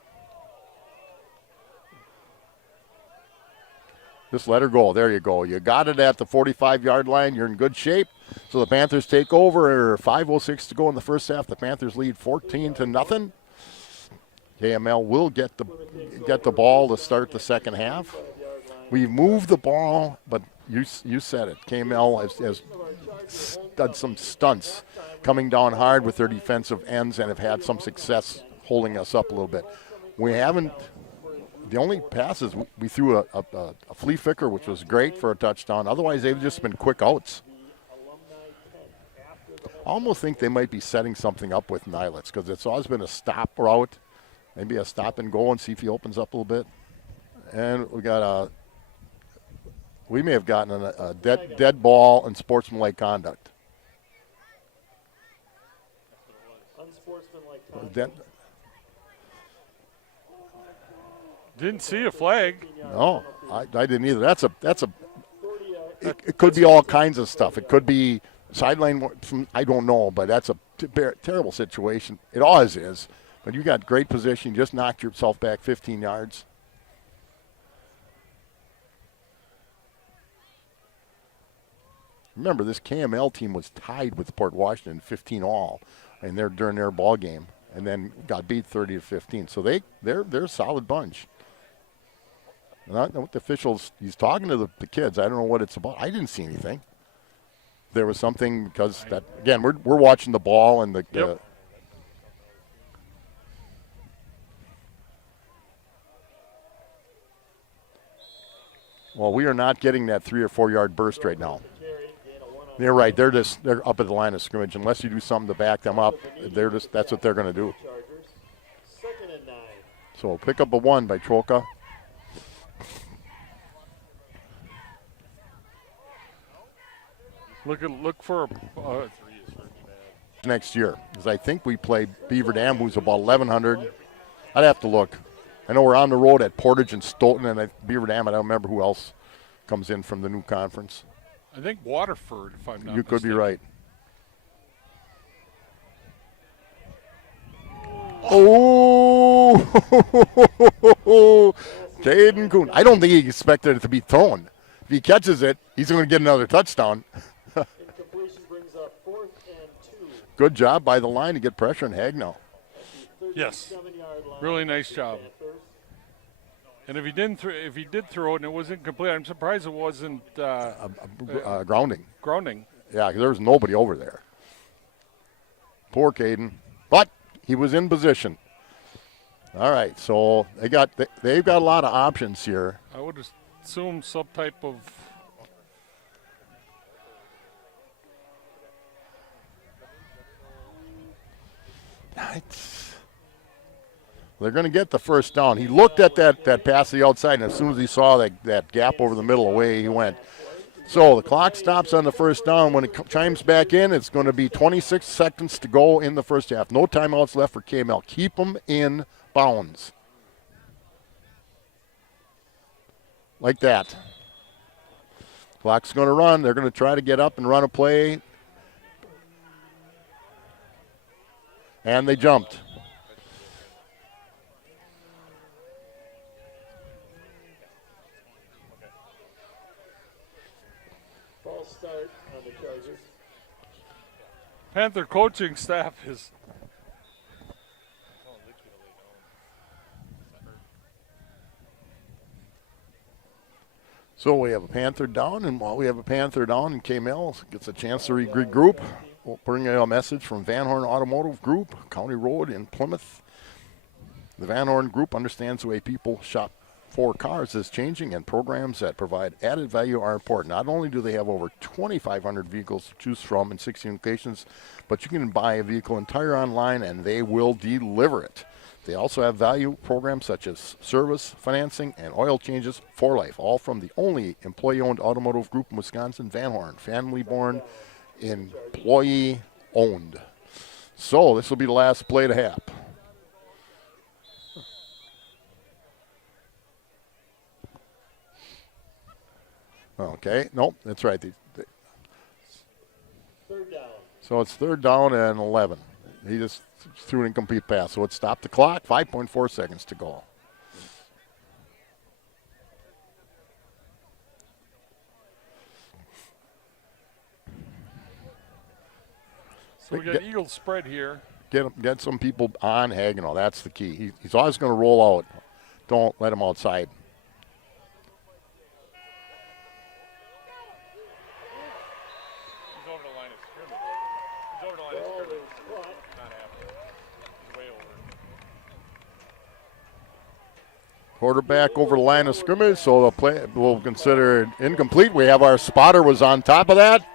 Just let her go. There you go. You got it at the 45-yard line. You're in good shape. So the Panthers take over. 5:06 to go in the first half. The Panthers lead 14-0. KML will get the ball to start the second half. We moved the ball, but you said it. KML has done some stunts coming down hard with their defensive ends and have had some success holding us up a little bit. We haven't. The only passes we threw a flea flicker, which was great for a touchdown. Otherwise, they've just been quick outs. I almost think they might be setting something up with Nilets, because it's always been a stop route, maybe a stop and go and see if he opens up a little bit. And we may have gotten a dead ball and sportsmanlike conduct. Unsportsmanlike conduct. Didn't see a flag. No, I didn't either. It could be all kinds of stuff. It could be sideline. I don't know, but that's a terrible situation. It always is. But you got great position. You just knocked yourself back 15 yards. Remember, this KML team was tied with Port Washington 15-all, and they're during their ball game, and then got beat 30-15. So they're a solid bunch. And I don't know what the officials, he's talking to the kids. I don't know what it's about. I didn't see anything. There was something, because that, again, we're watching the ball and the. Yep. Well, we are not getting that 3 or 4 yard burst right now. They're right. They're up at the line of scrimmage. Unless you do something to back them up, that's what they're going to do. So pick up a 1 by Troka. Look for next year, because I think we play Beaver Dam, who's about 1,100. I'd have to look. I know we're on the road at Portage and Stoughton, and at Beaver Dam, I don't remember who else comes in from the new conference. I think Waterford, if I'm not You could be right. Oh, Caden Kuhn. I don't think he expected it to be thrown. If he catches it, he's going to get another touchdown. Incompletion brings up 4th and 2. Good job by the line to get pressure on Hagno. Yes, really nice job. And if he did throw it and it was incomplete, I'm surprised it wasn't Grounding. grounding. Yeah, 'cause there was nobody over there. Poor Caden. But he was in position. All right, so they've got a lot of options here. I would assume some type of. They're going to get the first down. He looked at that pass to the outside, and as soon as he saw that gap over the middle, away he went. So the clock stops on the first down. When it chimes back in, it's going to be 26 seconds to go in the first half. No timeouts left for KML. Keep them in bounds. Like that. Clock's going to run. They're going to try to get up and run a play. And they jumped. False start on the Chargers. Panther coaching staff is. So we have a Panther down, and while we have a Panther down, and KML gets a chance to regroup, we'll bring a message from Van Horn Automotive Group, County Road in Plymouth. The Van Horn Group understands the way people shop for cars is changing, and programs that provide added value are important. Not only do they have over 2,500 vehicles to choose from in 16 locations, but you can buy a vehicle entire online, and they will deliver it. They also have value programs such as service, financing, and oil changes for life, all from the only employee-owned automotive group in Wisconsin, Van Horn, family-born, employee-owned. So this will be the last play to half. Okay, nope, that's right. Third down. So it's 3rd down and 11. He just threw an incomplete pass. So it stopped the clock, 5.4 seconds to go. So we got Eagle spread here. Get some people on Hagenau. That's the key. He's always going to roll out. Don't let him outside. He's over the line of scrimmage. He's over the line of scrimmage. Not happening. He's way over. Quarterback over the line of scrimmage, so the play will consider it incomplete. We have our spotter was on top of that.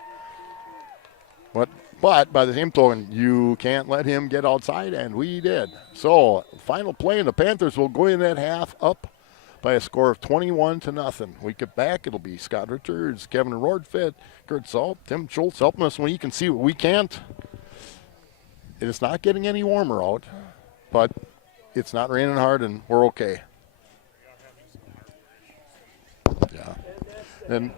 But by the same token, you can't let him get outside, and we did. So final play, and the Panthers will go in that half up by a score of 21-0. We get back, it'll be Scott Richards, Kevin Rordfit, Kurt Salt, Tim Schultz helping us when you can see what we can't. It's not getting any warmer out, but it's not raining hard, and we're okay. Yeah. And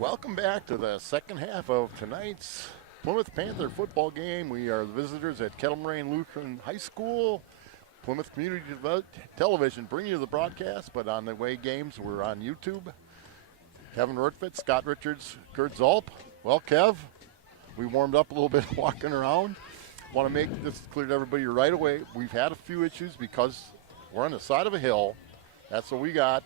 Welcome back to the second half of tonight's Plymouth Panther football game. We are the visitors at Kettle, Moraine Lutheran High School. Plymouth Community Television bringing you the broadcast, but on the away games, we're on YouTube. Kevin Rortfit, Scott Richards, Kurt Zolp. Well, Kev, we warmed up a little bit walking around. Want to make this clear to everybody right away. We've had a few issues because we're on the side of a hill. That's what we got.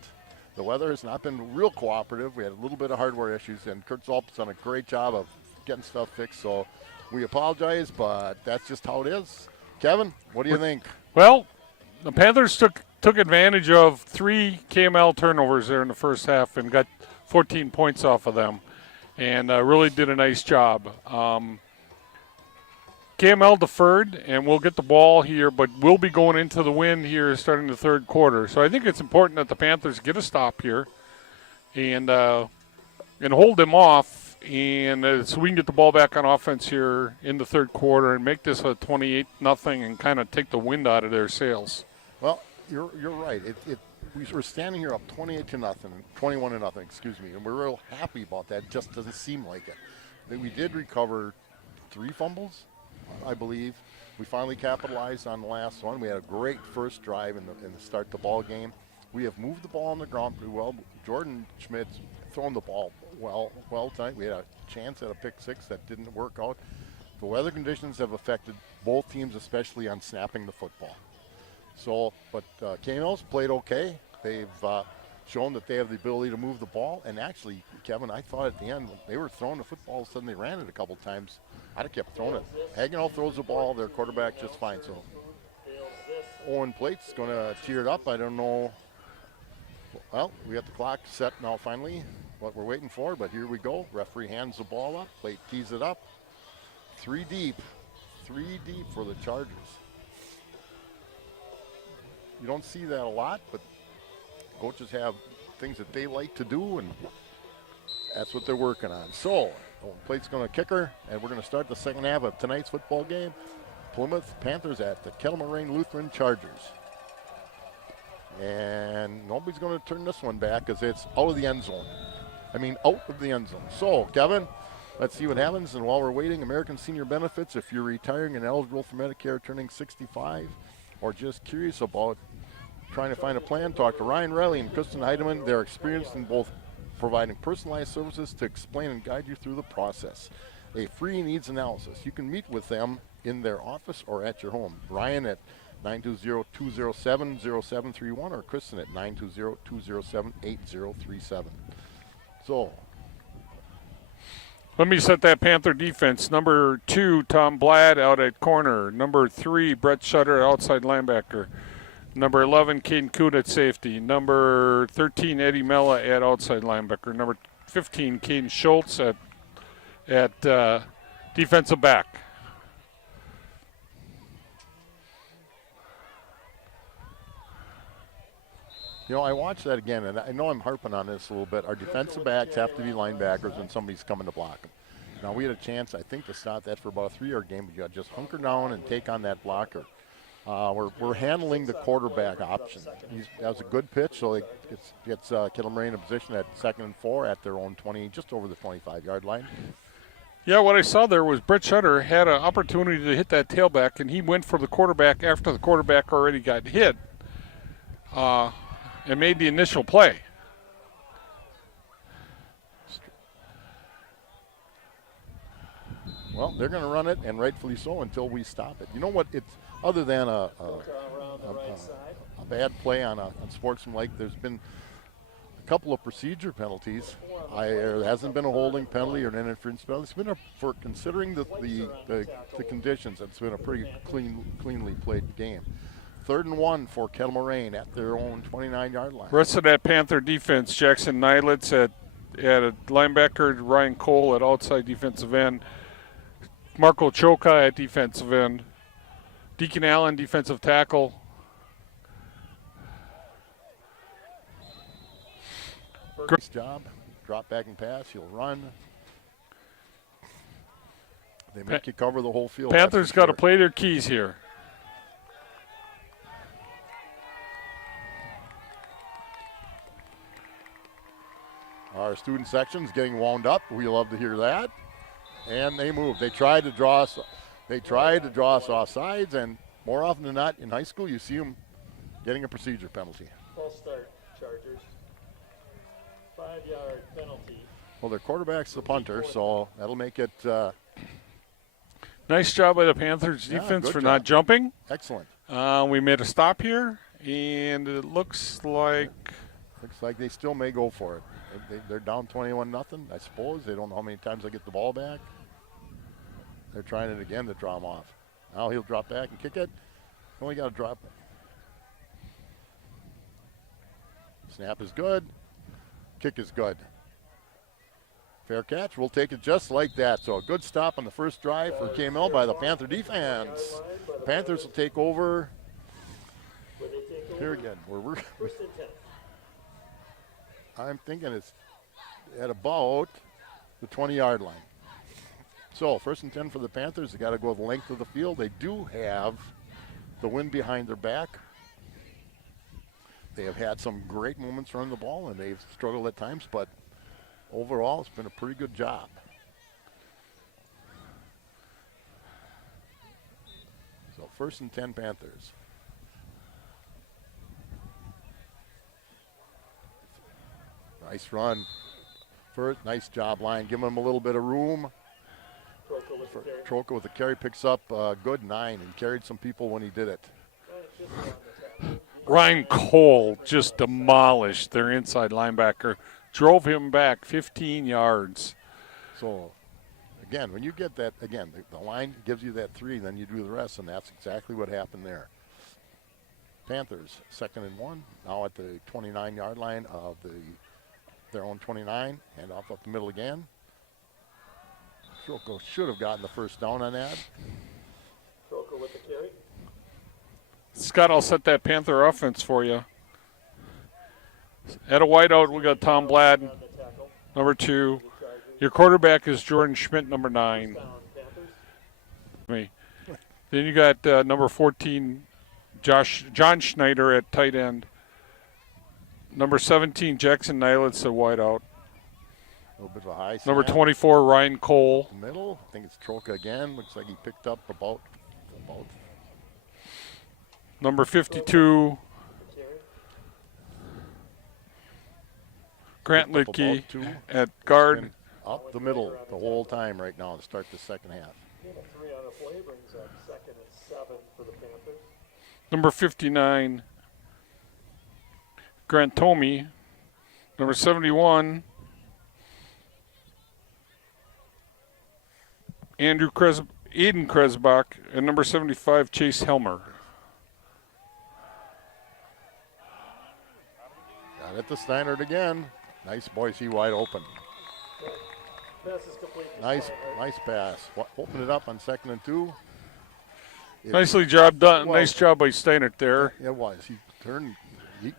The weather has not been real cooperative. We had a little bit of hardware issues, and Kurt Zolp's done a great job of getting stuff fixed. So we apologize, but that's just how it is. Kevin, what do you think? Well, the Panthers took advantage of 3 KML turnovers there in the first half and got 14 points off of them, and really did a nice job. KML deferred, and we'll get the ball here, but we'll be going into the wind here starting the third quarter. So I think it's important that the Panthers get a stop here and hold them off, and so we can get the ball back on offense here in the third quarter and make this a 28-0 and kind of take the wind out of their sails. Well, you're right. We're standing here up 28-0, 21-0, excuse me, and we're real happy about that. It just doesn't seem like it. We did recover 3 fumbles, I believe. We finally capitalized on the last one. We had a great first drive in the start of the ball game. We have moved the ball on the ground pretty well. Jordan Schmidt's thrown the ball well tonight. We had a chance at a pick 6 that didn't work out. The weather conditions have affected both teams, especially on snapping the football. So, but KML's played okay. They've shown that they have the ability to move the ball. And actually, Kevin, I thought at the end when they were throwing the football, all of a sudden they ran it a couple times. I'd have kept throwing it. Hagenall throws the ball, their quarterback just fine. So Owen Plate's going to tear it up. I don't know. Well, we got the clock set now finally, what we're waiting for, but here we go. Referee hands the ball up. Plate tees it up. 3 deep for the Chargers. You don't see that a lot, but coaches have things that they like to do, and that's what they're working on. So, Plate's going to kick her, and we're going to start the second half of tonight's football game. Plymouth Panthers at the Kettle, Moraine Lutheran Chargers. And nobody's going to turn this one back because it's out of the end zone. Out of the end zone. So, Kevin, let's see what happens. And while we're waiting, American Senior Benefits, if you're retiring and eligible for Medicare, turning 65, or just curious about trying to find a plan, talk to Ryan Riley and Kristen Heidemann. They're experienced in both providing personalized services to explain and guide you through the process. A free needs analysis. You can meet with them in their office or at your home. Ryan at 920-207-0731 or Kristen at 920-207-8037. So, Let me set that Panther defense. Number 2, Tom Bladd out at corner. Number 3, Brett Shutter, outside linebacker. Number 11, Caden Coot at safety. Number 13, Eddie Mella at outside linebacker. Number 15, Caden Schultz at defensive back. I watched that again, and I know I'm harping on this a little bit. Our defensive backs have to be linebackers when somebody's coming to block them. Now, we had a chance, I think, to stop that for about a 3-yard game, but you got to just hunker down and take on that blocker. We're handling the quarterback option. That was a good pitch, so it gets Kettle Moraine in position at 2nd and 4 at their own 20, just over the 25-yard line. Yeah, what I saw there was Brett Shutter had an opportunity to hit that tailback, and he went for the quarterback after the quarterback already got hit and made the initial play. Well, they're going to run it, and rightfully so, until we stop it. You know what? It's other than a bad play on sportsmanlike, there's been a couple of procedure penalties. There hasn't been a holding penalty or an interference penalty. It's been for considering the conditions. It's been a pretty cleanly played game. 3rd and 1 for Kettle Moraine at their own 29-yard line. Rest of that Panther defense: Jackson Nylitz at a linebacker, Ryan Cole at outside defensive end, Marco Choka at defensive end, Deacon Allen defensive tackle. Nice job. Drop back and pass. He'll run. They make you cover the whole field. Panthers got to play their keys here. All Our student section's getting wound up. We love to hear that. And they move. They tried to draw us. They tried to draw us off sides, and more often than not, in high school, you see them getting a procedure penalty. False start, Chargers. 5-yard penalty. Well, their quarterback's the punter, so that'll make it Nice job by the Panthers Yeah, defense good for job. not jumping. excellent. We made a stop here, and it looks like Looks like they still may go for it. They're down 21-0, I suppose. They don't know how many times they get the ball back. They're trying it again to draw him off. Now he'll drop back and kick it. Only got to drop it. Snap is good. Kick is good. Fair catch. We'll take it just like that. So a good stop on the first drive for KML by the Panther defense. Panthers will take over. Where they take over. Here again. We're First and 10. I'm thinking it's at about the 20-yard line. So first and 10 for the Panthers. They got to go the length of the field. They do have the wind behind their back. They have had some great moments running the ball, and they've struggled at times, but overall it's been a pretty good job. So first and 10 Panthers. Nice run. First, nice job, line. Giving them a little bit of room. Troca with the carry. Troca with the carry picks up a good 9 and carried some people when he did it. Just on the tackle. Ryan Cole just demolished their inside linebacker, drove him back 15 yards. So, again, when you get that, again, the line gives you that 3, then you do the rest, and that's exactly what happened there. Panthers, 2nd and 1, now at the 29-yard line of their own 29, and off up the middle again. Troca should have gotten the first down on that. Troca with the carry. Scott, I'll set that Panther offense for you. At a wideout, we got Tom Blad, On the tackle. number 2. The Chargers. Your quarterback is Jordan Schmidt, number 9. Down Panthers. Me. Then you got number 14, John Schneider at tight end. Number 17, Jackson Nilitz at wideout. A little bit of a high Number snap. 24, Ryan Cole. Middle, I think it's Troca again. Looks like he picked up about Number 52, The carry. Grant Picked up Lidke about 2. at guard. Been up the middle the whole time right now to start the second half. Gain of 3 on the play brings up 2nd and 7 for the Panthers. Number 59, Grant Tomey. Number 71, Aiden Kresbach. And number 75, Chase Helmer. Got it to Steinert again. Nice Boise wide open. Pass is complete. to Nice, Steinhardt. nice pass. Open it up on 2nd and 2. Nicely job done. Well- Nice job by Steinert there. It was. He turned.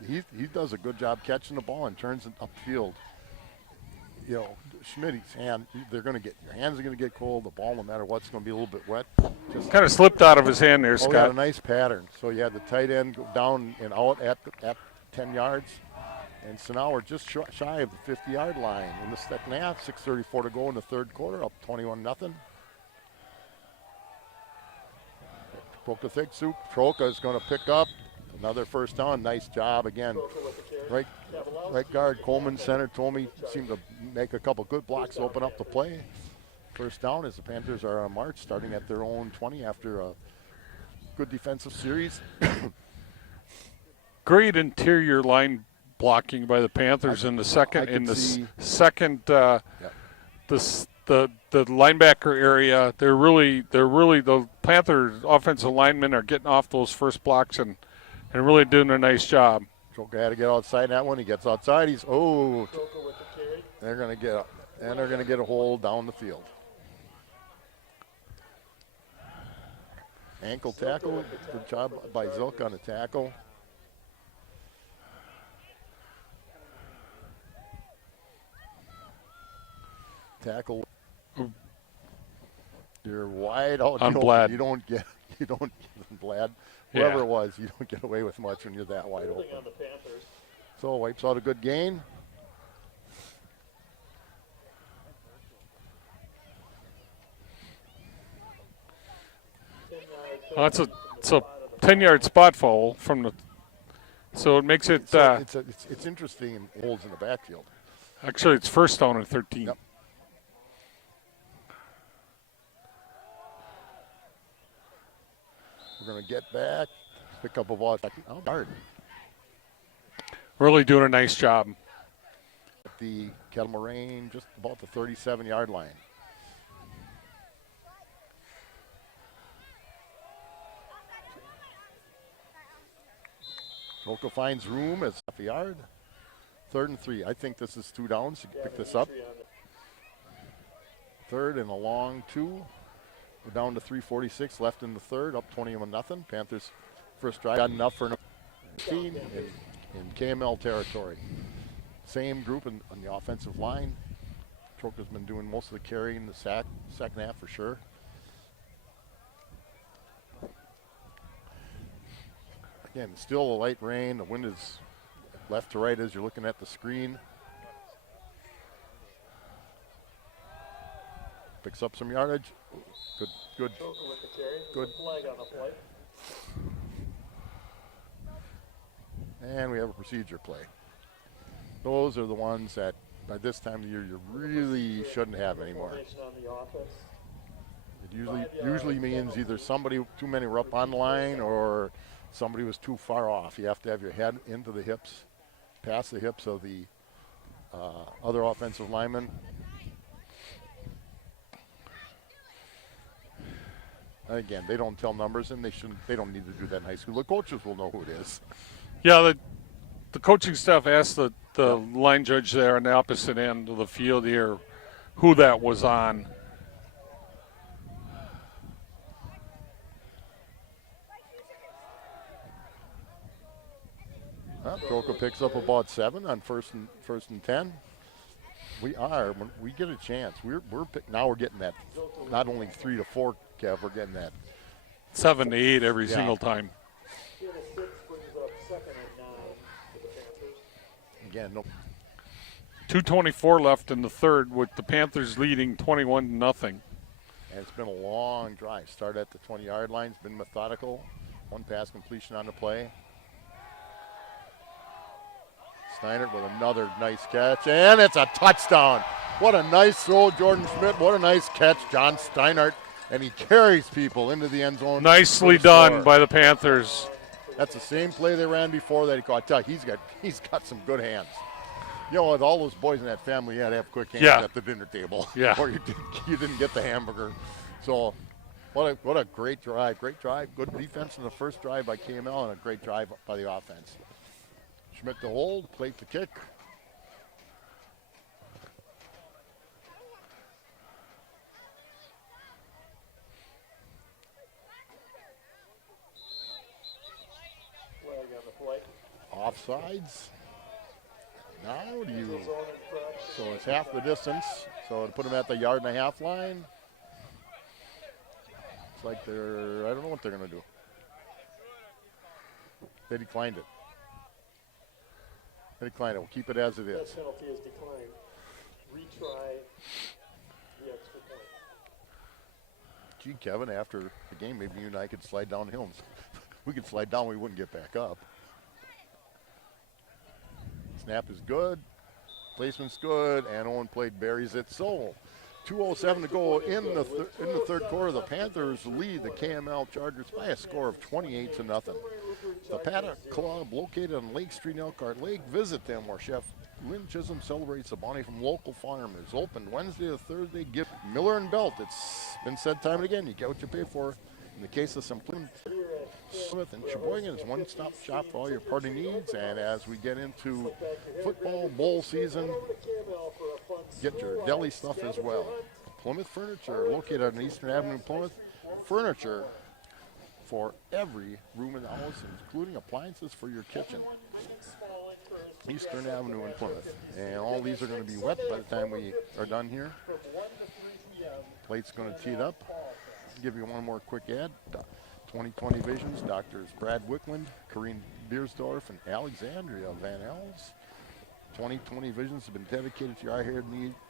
He does a good job catching the ball and turns it upfield. You know, Schmidt's hand. They're going to get your hands are going to get cold. The ball, no matter what's going to be a little bit wet. Just Kind of slipped out of his hand there, Oh, he had Scott. a nice pattern. So you had the tight end go down and out at 10 yards. And so now we're just shy of the 50-yard line in the second half. 6:34 to go in the third quarter, up 21-0. Broke the thick soup. Troca is going to pick up another first down. Nice job again. Troca with the carry. Right guard Coleman, center Tomey seemed to make a couple good blocks, open up the play. First down as the Panthers are on march, starting at their own 20 after a good defensive series. Great interior line blocking by the Panthers in the second. I In could the see- second, the linebacker area, they're really the Panther offensive linemen are getting off those first blocks and really doing a nice job. Troca had to get outside that one. He gets outside. Troca with the carry. they're going to get a hold down the field. Ankle tackle. Good job by Zilk on the tackle. Tackle. You're wide out. On You don't- Blad. You don't get Blad. Yeah. Whoever it was, you don't get away with much when you're that wide Holding open. on the Panthers. So wipes out a good gain. Well, it's a 10-yard spot foul from the, so it makes it. It's interesting in holes in the backfield. Actually, it's first down and 13. Yep. We're going to get back, pick up a ball. Yard. Really doing a nice job. At the Kettle Moraine, just about the 37-yard line. Troca finds room as half a yard. 3rd and 3. I think this is 2 downs. You can pick this up. 3rd and a long 2. We're down to 3:46 left in the 3rd, up 21-0. Panthers first drive got enough for 15 in KML territory. Same group on the offensive line. Troca's been doing most of the carrying in the second half for sure. Again, still a light rain. The wind is left to right as you're looking at the screen. Picks up some yardage. Good. Good. Flag on the play. And we have a procedure play. Those are the ones that by this time of the year you really shouldn't have anymore. On the offense. It usually means either too many were up on the line or somebody was too far off. You have to have your head into the hips, past the hips of the other offensive lineman. And again, they don't tell numbers, and they don't need to do that in high school. The coaches will know who it is. Yeah, the coaching staff asked the line judge there on the opposite end of the field here who that was on. Troca picks up about 7 on first and 10. When we get a chance. Now we're getting that. Not only 3 to 4, Kev. We're getting that 7 to 8 every single time. 2 to 6 brings up 2nd and 9 for the Panthers. Again, no. 2:24 left in the 3rd with the Panthers leading 21-0. And it's been a long drive. Start at the 20-yard line. It's been methodical. 1 pass completion on the play. Steinert with another nice catch, and it's a touchdown. What a nice throw, Jordan Schmidt. What a nice catch, John Steinert. And he carries people into the end zone. Nicely done by the Panthers. That's the same play they ran before that he caught. He's got some good hands. You know, with all those boys in that family, you had to have quick hands at the dinner table. Yeah. Or you didn't get the hamburger. So what a great drive. Great drive. Good defense in the first drive by KML and a great drive by the offense. Schmidt to hold, plate to kick. Flag on the play. Offsides. Now so it's half the distance. So to put them at the 1.5 yard line. It's like I don't know what they're going to do. They declined it. We'll keep it as it is. That penalty is declined. Retry the extra point. Gee, Kevin, after the game, maybe you and I could slide down hills. We could slide down, we wouldn't get back up. Snap is good. Placement's good. And Owen Plate buries it. So 2:07 to go in the 3rd quarter. The Panthers lead the KML Chargers by a score of 28-0. The Paddock Club, located on Lake Street in Elkhart Lake. Visit them where Chef Lynn Chisholm celebrates the bounty from local farmers. Open Wednesday to Thursday. Give Miller and Belt. It's been said time and again. You get what you pay for. In the case of some Plymouth and Sheboygan, it's one-stop shop for all your party needs. And as we get into football bowl season, get your deli stuff as well. Plymouth Furniture, located on Eastern Avenue, Plymouth. Furniture for every room in the house, including appliances for your kitchen. Eastern Avenue in Plymouth. And all these are going to be wet by the time we are done here. Plate's going to tee it up. Give you one more quick ad. 20/20 Visions, Doctors Brad Wickland, Corrine Beersdorf, and Alexandria Van Els. 20/20 Visions have been dedicated to your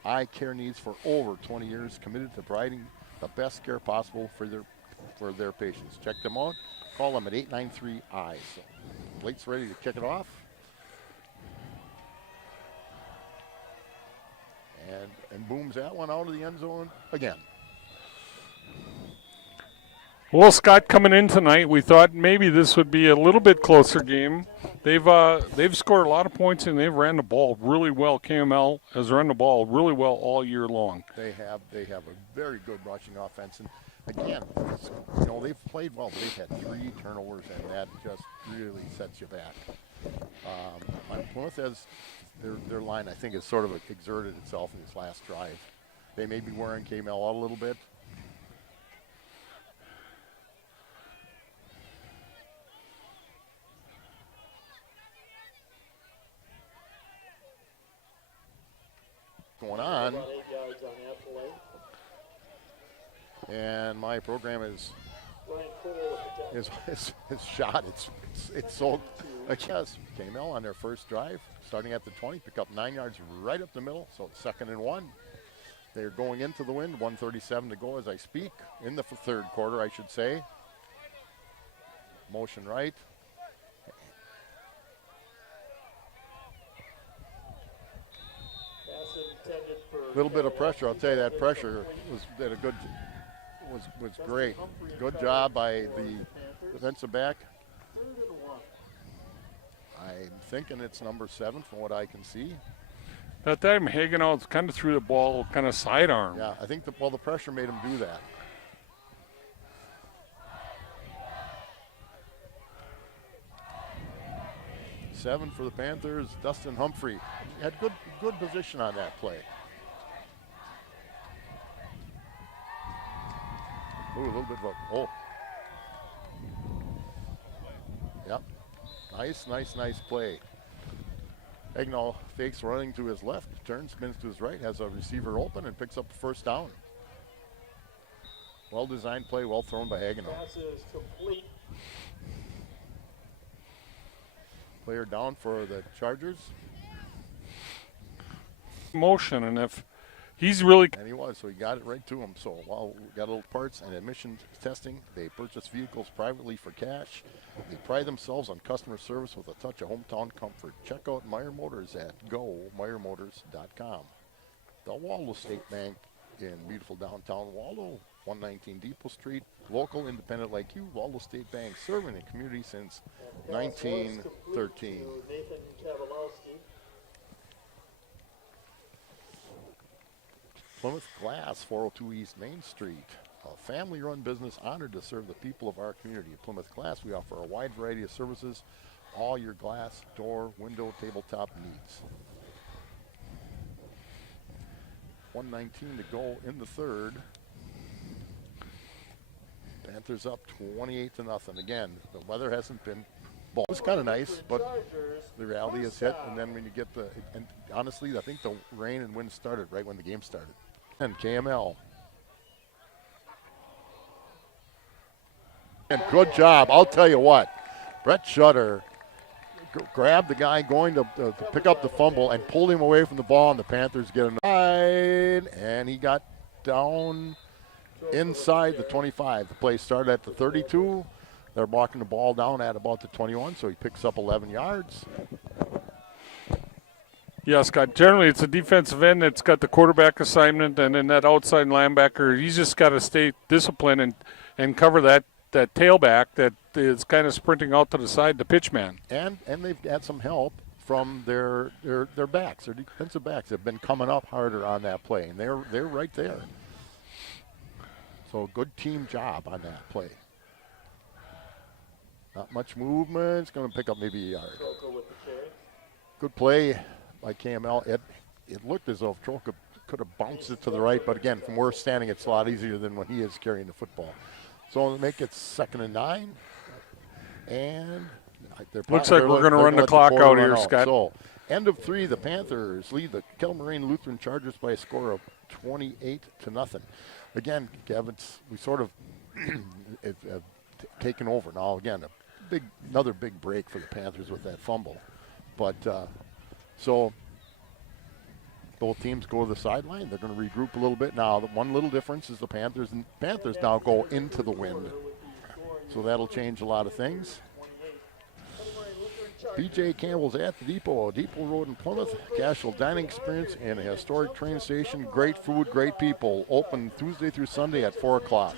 eye care needs for over 20 years, committed to providing the best care possible for their for their patience. Check them out. Call them at 893-I. So Blake's ready to kick it off. And booms that one out of the end zone again. Well, Scott, coming in tonight, we thought maybe this would be a little bit closer game. They've scored a lot of points and they've ran the ball really well. KML has run the ball really well all year long. They have a very good rushing offense, and again, they've played well, but they've had 3 turnovers, and that just really sets you back. Plymouth has their line, I think, has sort of exerted itself in this last drive. They may be wearing KML out a little bit. Going on. About 8 yards on that play. And my program is Ryan Cole with the his shot. It's so. I guess KML on their first drive, starting at the 20, pick up 9 yards right up the middle. So it's 2nd and 1. They're going into the wind. 1:37 to go as I speak in the third quarter, I should say. Motion right. pass intended for A little bit of pressure. I'll tell you that pressure was great. Good job by the defensive back. 3rd and 1. I'm thinking it's number 7 from what I can see. That time Hagenau kind of threw the ball kind of sidearm. Yeah, I think the pressure made him do that. Seven for the Panthers. Dustin Humphrey had good position on that play. Ooh, a little bit of a Yep. Nice play. Hagenau fakes running to his left, turns, spins to his right, has a receiver open, and picks up the first down. Well-designed play, well thrown by Hagenau. Pass is complete. Player down for the Chargers. Motion, and if he's really And he was, so he got it right to him. So while we got a little parts and admission testing, they purchase vehicles privately for cash. They pride themselves on customer service with a touch of hometown comfort. Check out Meyer Motors at GoMeyerMotors.com. The Waldo State Bank in beautiful downtown Waldo, 119 Depot Street. Local, independent like you, Waldo State Bank, serving the community since 1913. Nathan Kavalowski. Plymouth Glass, 402 East Main Street. A family-run business honored to serve the people of our community. At Plymouth Glass, we offer a wide variety of services, all your glass, door, window, tabletop needs. 1:19 to go in the third. Panthers up 28-0. Again, the weather hasn't been. Ball was kind of nice, but the reality is hit. And then when you get and honestly, I think the rain and wind started right when the game started. And KML. And good job. I'll tell you what, Brett Shutter grabbed the guy going to pick up the fumble and pulled him away from the ball, and the Panthers get a nine, and he got down inside the 25. The play started at the 32. They're walking the ball down at about the 21, so he picks up 11 yards. Yeah, Scott, generally it's a defensive end that's got the quarterback assignment, and then that outside linebacker, he's just got to stay disciplined and cover that tailback that is kind of sprinting out to the side, the pitch man. And they've had some help from their backs. Their defensive backs have been coming up harder on that play, and they're right there. So good team job on that play. Not much movement. It's going to pick up maybe a yard. Good play by KML. It looked as though Troca could have bounced it to the right, but again, from where we're standing, it's a lot easier than when he is carrying the football. So to make it 2nd and 9, and looks like we're going to run the clock out here, Scott. So end of 3, the Panthers lead the Kettle Moraine Lutheran Chargers by a score of 28-0. Again, Kevin, we sort of have taken over now. Again, another big break for the Panthers with that fumble, but so Both teams go to the sideline. They're going to regroup a little bit. Now, the one little difference is the Panthers now go into the wind. So that'll change a lot of things. BJ Campbell's at the Depot Road in Plymouth. Casual dining experience and a historic train station. Great food, great people. Open Tuesday through Sunday at 4 o'clock.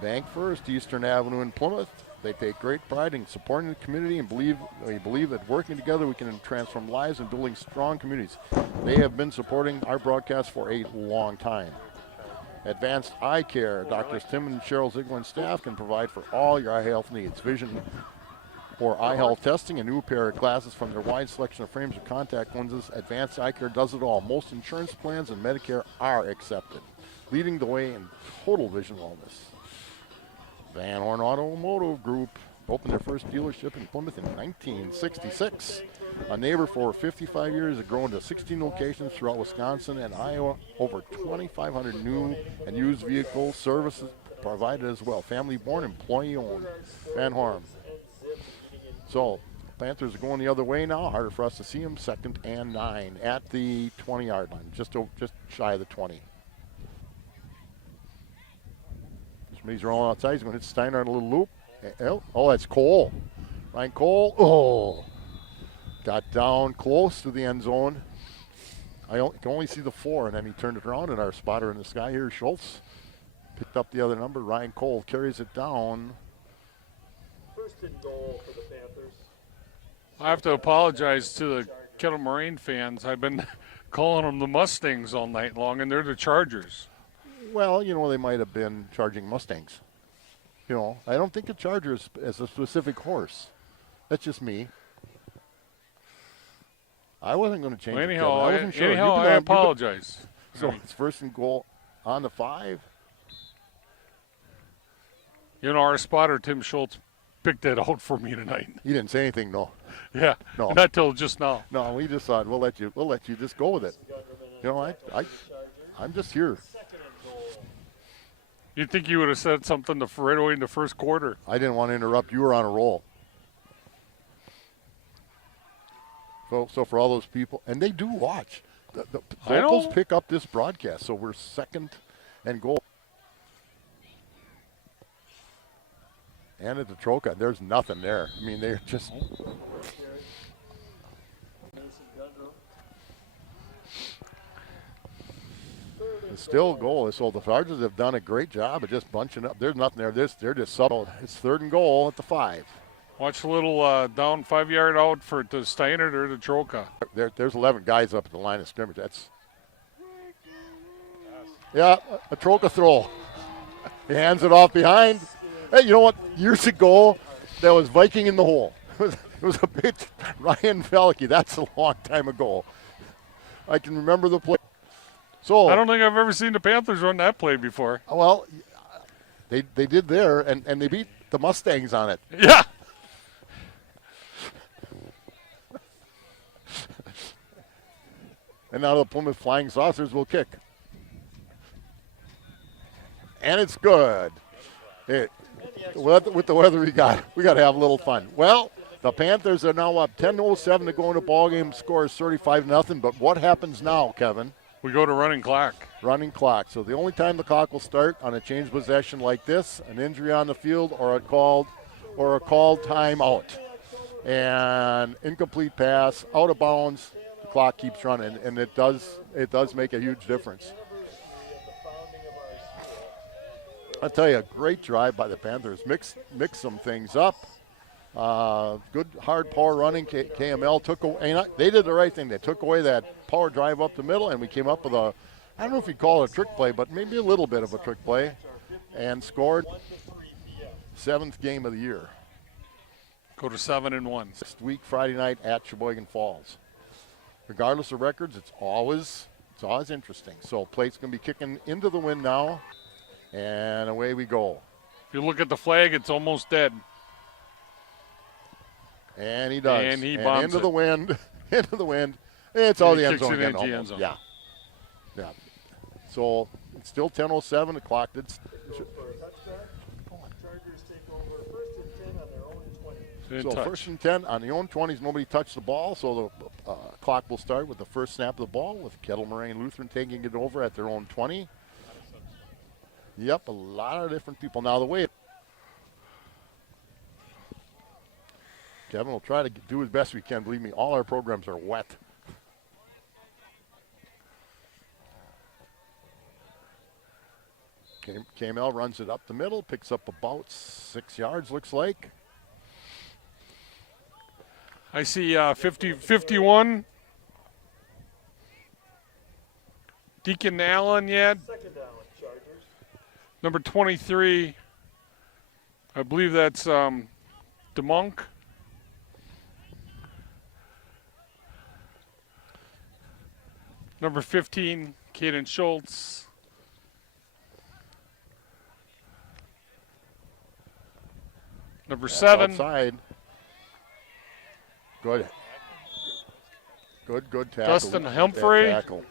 Bank First, Eastern Avenue in Plymouth. They take great pride in supporting the community and we believe that working together we can transform lives and building strong communities. They have been supporting our broadcast for a long time. Advanced Eye Care. Doctors Tim and Cheryl Ziegler and staff can provide for all your eye health needs. Vision or eye health testing, a new pair of glasses from their wide selection of frames of contact lenses. Advanced Eye Care does it all. Most insurance plans and Medicare are accepted. Leading the way in total vision wellness. Van Horn Automotive Group opened their first dealership in Plymouth in 1966. A neighbor for 55 years, has grown to 16 locations throughout Wisconsin and Iowa. Over 2,500 new and used vehicle services provided as well. Family born, employee owned. Van Horn. So Panthers are going the other way now. Harder for us to see them. 2nd and 9 at the 20-yard line, just shy of the 20. He's rolling outside. He's going to hit Steiner on a little loop. Oh, that's Cole. Ryan Cole. Oh, got down close to the end zone. I can only see the 4, and then he turned it around, and our spotter in the sky here, Schultz, picked up the other number. Ryan Cole carries it down. 1st and goal for the Panthers. I have to apologize to the Kettle Moraine fans. I've been calling them the Mustangs all night long, and they're the Chargers. Well, they might have been charging Mustangs. I don't think a Charger is a specific horse. That's just me. I wasn't going to change it. Anyhow, I wasn't sure. I apologize. So it's 1st and goal on the 5. Our spotter, Tim Schultz, picked that out for me tonight. He didn't say anything, no. Yeah, no, not till just now. No, we just thought we'll let you just go with it. I'm just here. You'd think you would have said something right away in the first quarter. I didn't want to interrupt. You were on a roll. So for all those people, and they do watch. The locals pick up this broadcast, so we're 2nd and goal. And at the Troca, there's nothing there. I mean, they're just... It's still a goal. So the Chargers have done a great job of just bunching up. There's nothing there. They're just subtle. It's 3rd and goal at the 5. Watch a little down 5-yard out for the Steiner or the Troca. There's 11 guys up at the line of scrimmage. That's a Troca throw. He hands it off behind. Hey, you know what? Years ago, that was Viking in the hole. It was a bit Ryan Felke. That's a long time ago. I can remember the play. So I don't think I've ever seen the Panthers run that play before. Well, they did there, and they beat the Mustangs on it. Yeah. And now the Plymouth Flying Saucers will kick. And it's good. With the weather we got to have a little fun. Well, the Panthers are now up 10:07 to go in the ballgame. Score is 35-0. But what happens now, Kevin? We go to running clock. Running clock. So the only time the clock will start on a change possession like this, an injury on the field or a called timeout. And incomplete pass, out of bounds, the clock keeps running, and it does make a huge difference. I'll tell you, a great drive by the Panthers. Mix some things up. Good hard power running. KML took away. They did the right thing. They took away that power drive up the middle, and we came up with I don't know if you'd call it a trick play, but maybe a little bit of a trick play, and scored. 7th game of the year. Go to 7-1. Next week, Friday night at Sheboygan Falls. Regardless of records, it's always interesting. So Plate's going to be kicking into the wind now, and away we go. If you look at the flag, it's almost dead. And he does. And he bombs into the wind. Into the wind. It's all the end zone again. End zone. Yeah. So it's still 10:07. The clock did. Chargers take over 1st and 10 on their own 20. So 1st and 10 on the own 20s. Nobody touched the ball. So the clock will start with the first snap of the ball with Kettle, Moraine, Lutheran taking it over at their own 20. Yep, a lot of different people. Now the way Kevin will try to do as best we can. Believe me, all our programs are wet. KML runs it up the middle, picks up about 6 yards, looks like. I see 51. Deacon Allen yet. Second down, Chargers. Number 23. I believe that's DeMonk. Number 15, Caden Schultz. Number 7. Outside. Good. Good tackle. Dustin Good Humphrey. Tackle.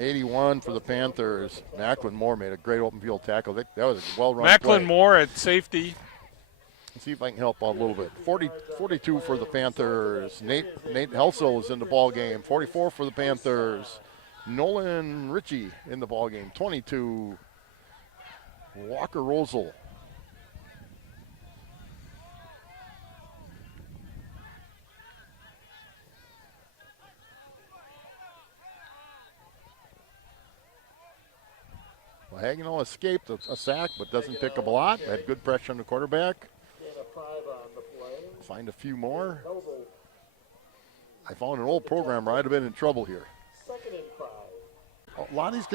81 for the Panthers. Macklin Moore made a great open field tackle. That was a well-run Macklin play. Moore at safety. Let's see if I can help out a little bit. 42 for the Panthers. Nate Helsel is in the ball game. 44 for the Panthers. Nolan Ritchie in the ball game. 22. Walker Rosel. Well, Hagenall escaped a sack, but doesn't pick up a lot. Had good pressure on the quarterback. Gain of 5 on the play. Find a few more. That was I found an old program where I'd have been in trouble here. a second and 5. A lot of these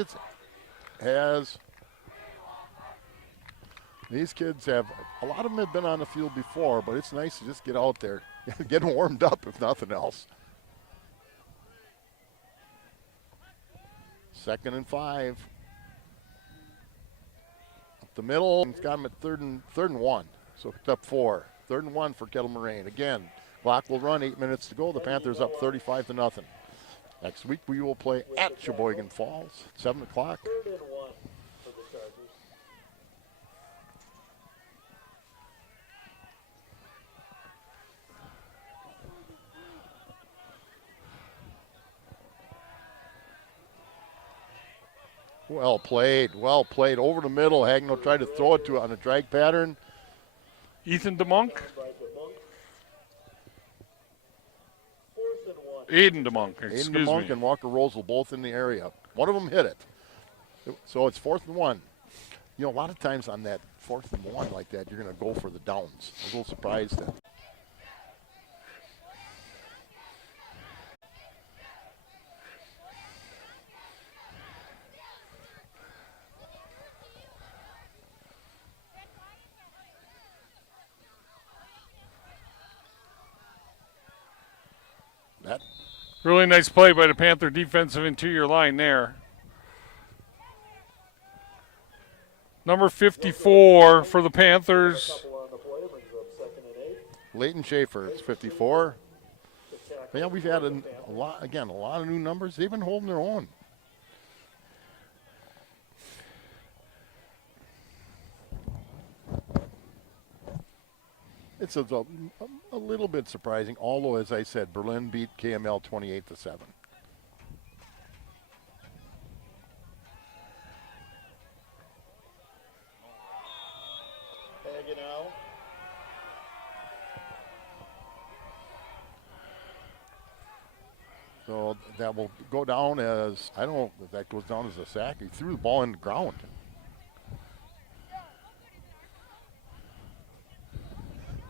kids have, a lot of them have been on the field before, but it's nice to just get out there, get warmed up if nothing else. Second and 5. Up the middle, it's got him at third and 1. So it's up 4. 3rd and 1 for Kettle Moraine. Again, clock will run, 8 minutes to go. The Panthers up 35-0. Next week we will play at Sheboygan Falls, 7 o'clock. 3rd and 1 for the Chargers. Well played. Over the middle. Hagno tried to throw it to on a drag pattern. Ethan DeMonk. By DeMonk. 4th and 1. Aiden DeMonk, Aiden excuse DeMonk me. and Walker Rosel both in the area. One of them hit it. So it's 4th and 1. You know, a lot of times on that 4th and 1 like that, you're going to go for the downs. I was a little surprised that. Really nice play by the Panther defensive interior line there. Number 54 for the Panthers. Couple on the play brings up 2nd and 8. Leighton Schaefer, it's 54. The tackle Yeah, we've had a lot of new numbers. They've been holding their own. It's a little bit surprising, although, as I said, Berlin beat KML 28-7. Hagenau. So that will go down as, I don't know if that goes down as a sack. He threw the ball in the ground.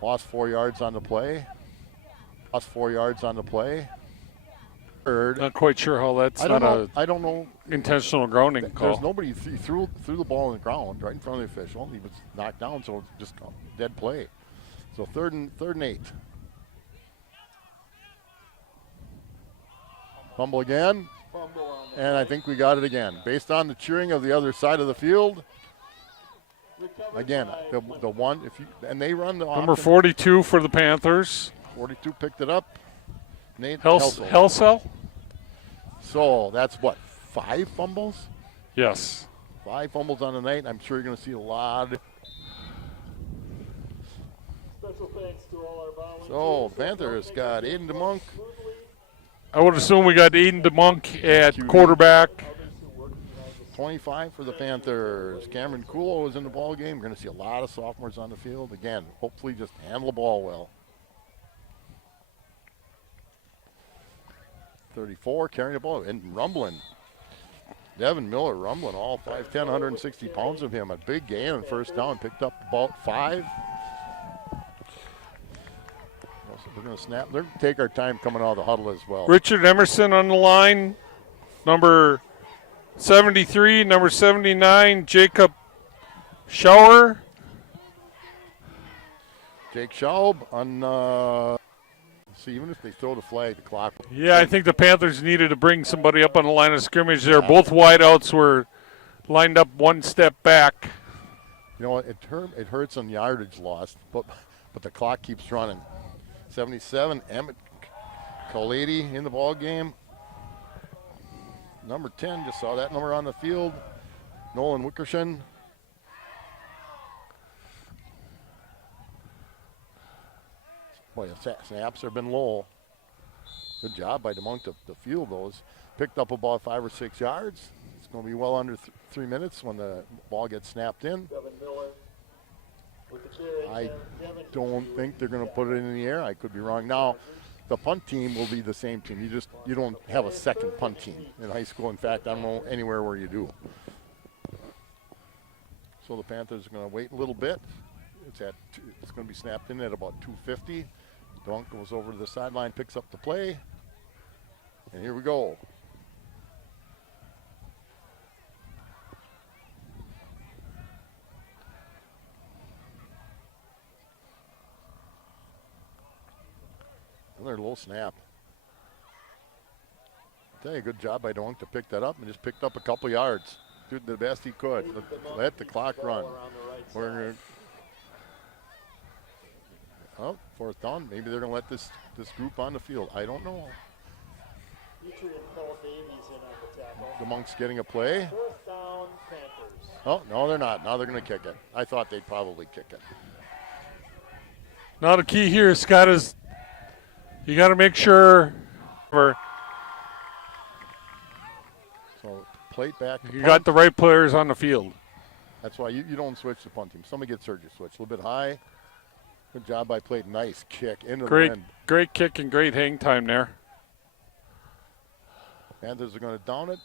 Lost 4 yards on the play. Third. Not quite sure how that's I don't not know. I don't know. a intentional grounding There's call. nobody. He threw the ball on the ground right in front of the official. He was knocked down, so it's just a dead play. So third and 8. Fumble again, Fumble on the and I think we got it again. Based on the cheering of the other side of the field, recovered again, by the one, and they run the Number option. 42 for the Panthers. 42 picked it up. Nate Helsel. Helsel. So that's what, 5 fumbles? Yes. 5 fumbles on the night. I'm sure you're going to see a lot. Special thanks to all our volunteers. So Panthers got Aiden DeMonk, I would assume we got Aiden DeMonk at QB. quarterback. 25 for the Panthers. Cameron Kulo is in the ball game. We're going to see a lot of sophomores on the field. Again, hopefully just handle the ball well. 34 carrying the ball and rumbling. Devin Miller rumbling all 5'10", 160 pounds of him. A big gain on first down. Picked up about 5. We're going to snap. They're going to take our time coming out of the huddle as well. Richard Emerson on the line. Number 73, number 79, Jacob Schauer. Jake Schaub on, see, even if they throw the flag, the clock. Yeah, I think the Panthers needed to bring somebody up on the line of scrimmage there. Both wideouts were lined up one step back. You know what, it hurts on yardage lost, but the clock keeps running. 77, Emmett Colady in the ball game. Number 10, just saw that number on the field. Nolan Wickerson. Boy, the snaps have been low. Good job by DeMonk to field those. Picked up about 5 or 6 yards. It's going to be well under 3 minutes when the ball gets snapped in. I don't think they're going to put it in the air. I could be wrong. Now, the punt team will be the same team. You don't have a second punt team in high school. In fact, I don't know anywhere where you do. So the Panthers are going to wait a little bit. It's going to be snapped in at about 2:50. Dunk goes over to the sideline, picks up the play, and here we go. Another low snap. I'll tell you, good job by Dunk to pick that up and just picked up a couple yards. Did the best he could. Let the clock run. We're oh, 4th down. Maybe they're going to let this group on the field. I don't know. The Monks getting a play. 4th down, Panthers. Oh, no, they're not. Now they're going to kick it. I thought they'd probably kick it. Now the key here, Scott, is you got to make sure So plate back. you got the right players on the field. That's why you don't switch the punt team. Somebody gets hurt, you switch. A little bit high. Good job by plate. Nice kick into the wind. Great kick and great hang time there. Panthers are going to down it.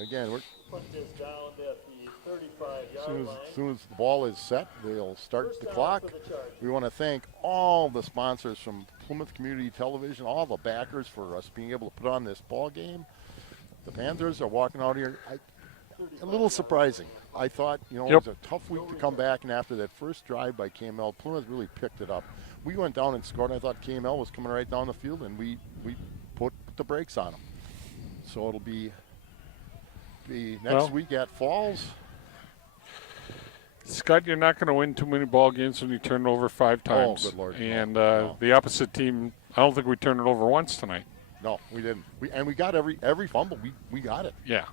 Again, we're Punt is down at the 35-yard line. as soon as the ball is set, they'll start First the down clock. for the Chargers. We want to thank all the sponsors from Plymouth Community Television, all the backers for us being able to put on this ball game. The Panthers are walking out here. A little surprising. I thought, it was a tough week to come back, and after that first drive by KML, Plymouth really picked it up. We went down and scored, and I thought KML was coming right down the field, and we put the brakes on them. So it'll be next week at Falls. Scott, you're not going to win too many ball games when you turn it over 5 times. Oh, good Lord. And No. the opposite team, I don't think we turned it over once tonight. No, we didn't. We got every fumble. We got it. Yeah.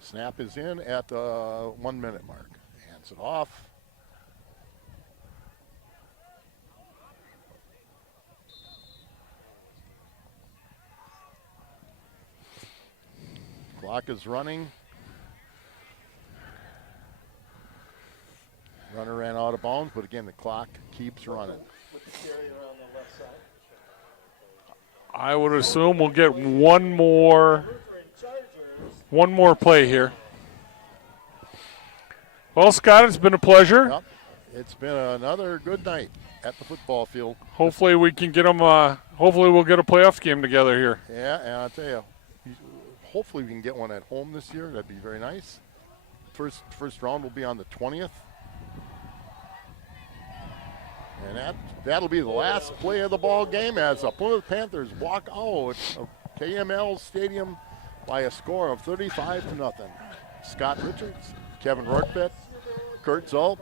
Snap is in at the 1 minute mark. Hands it off. Clock is running. Runner ran out of bounds, but again, the clock keeps running. With the carrier on the left side. I would assume we'll get one more play here. Well, Scott, it's been a pleasure. Yep. It's been another good night at the football field. Hopefully we can get them. Hopefully we'll get a playoff game together here. Yeah, and I'll tell you, hopefully we can get one at home this year. That'd be very nice. First round will be on the 20th. And that'll be the last play of the ball game as the Plymouth Panthers walk out of KML Stadium by a score of 35-0. Scott Richards, Kevin Rortfett, Kurt Zulp,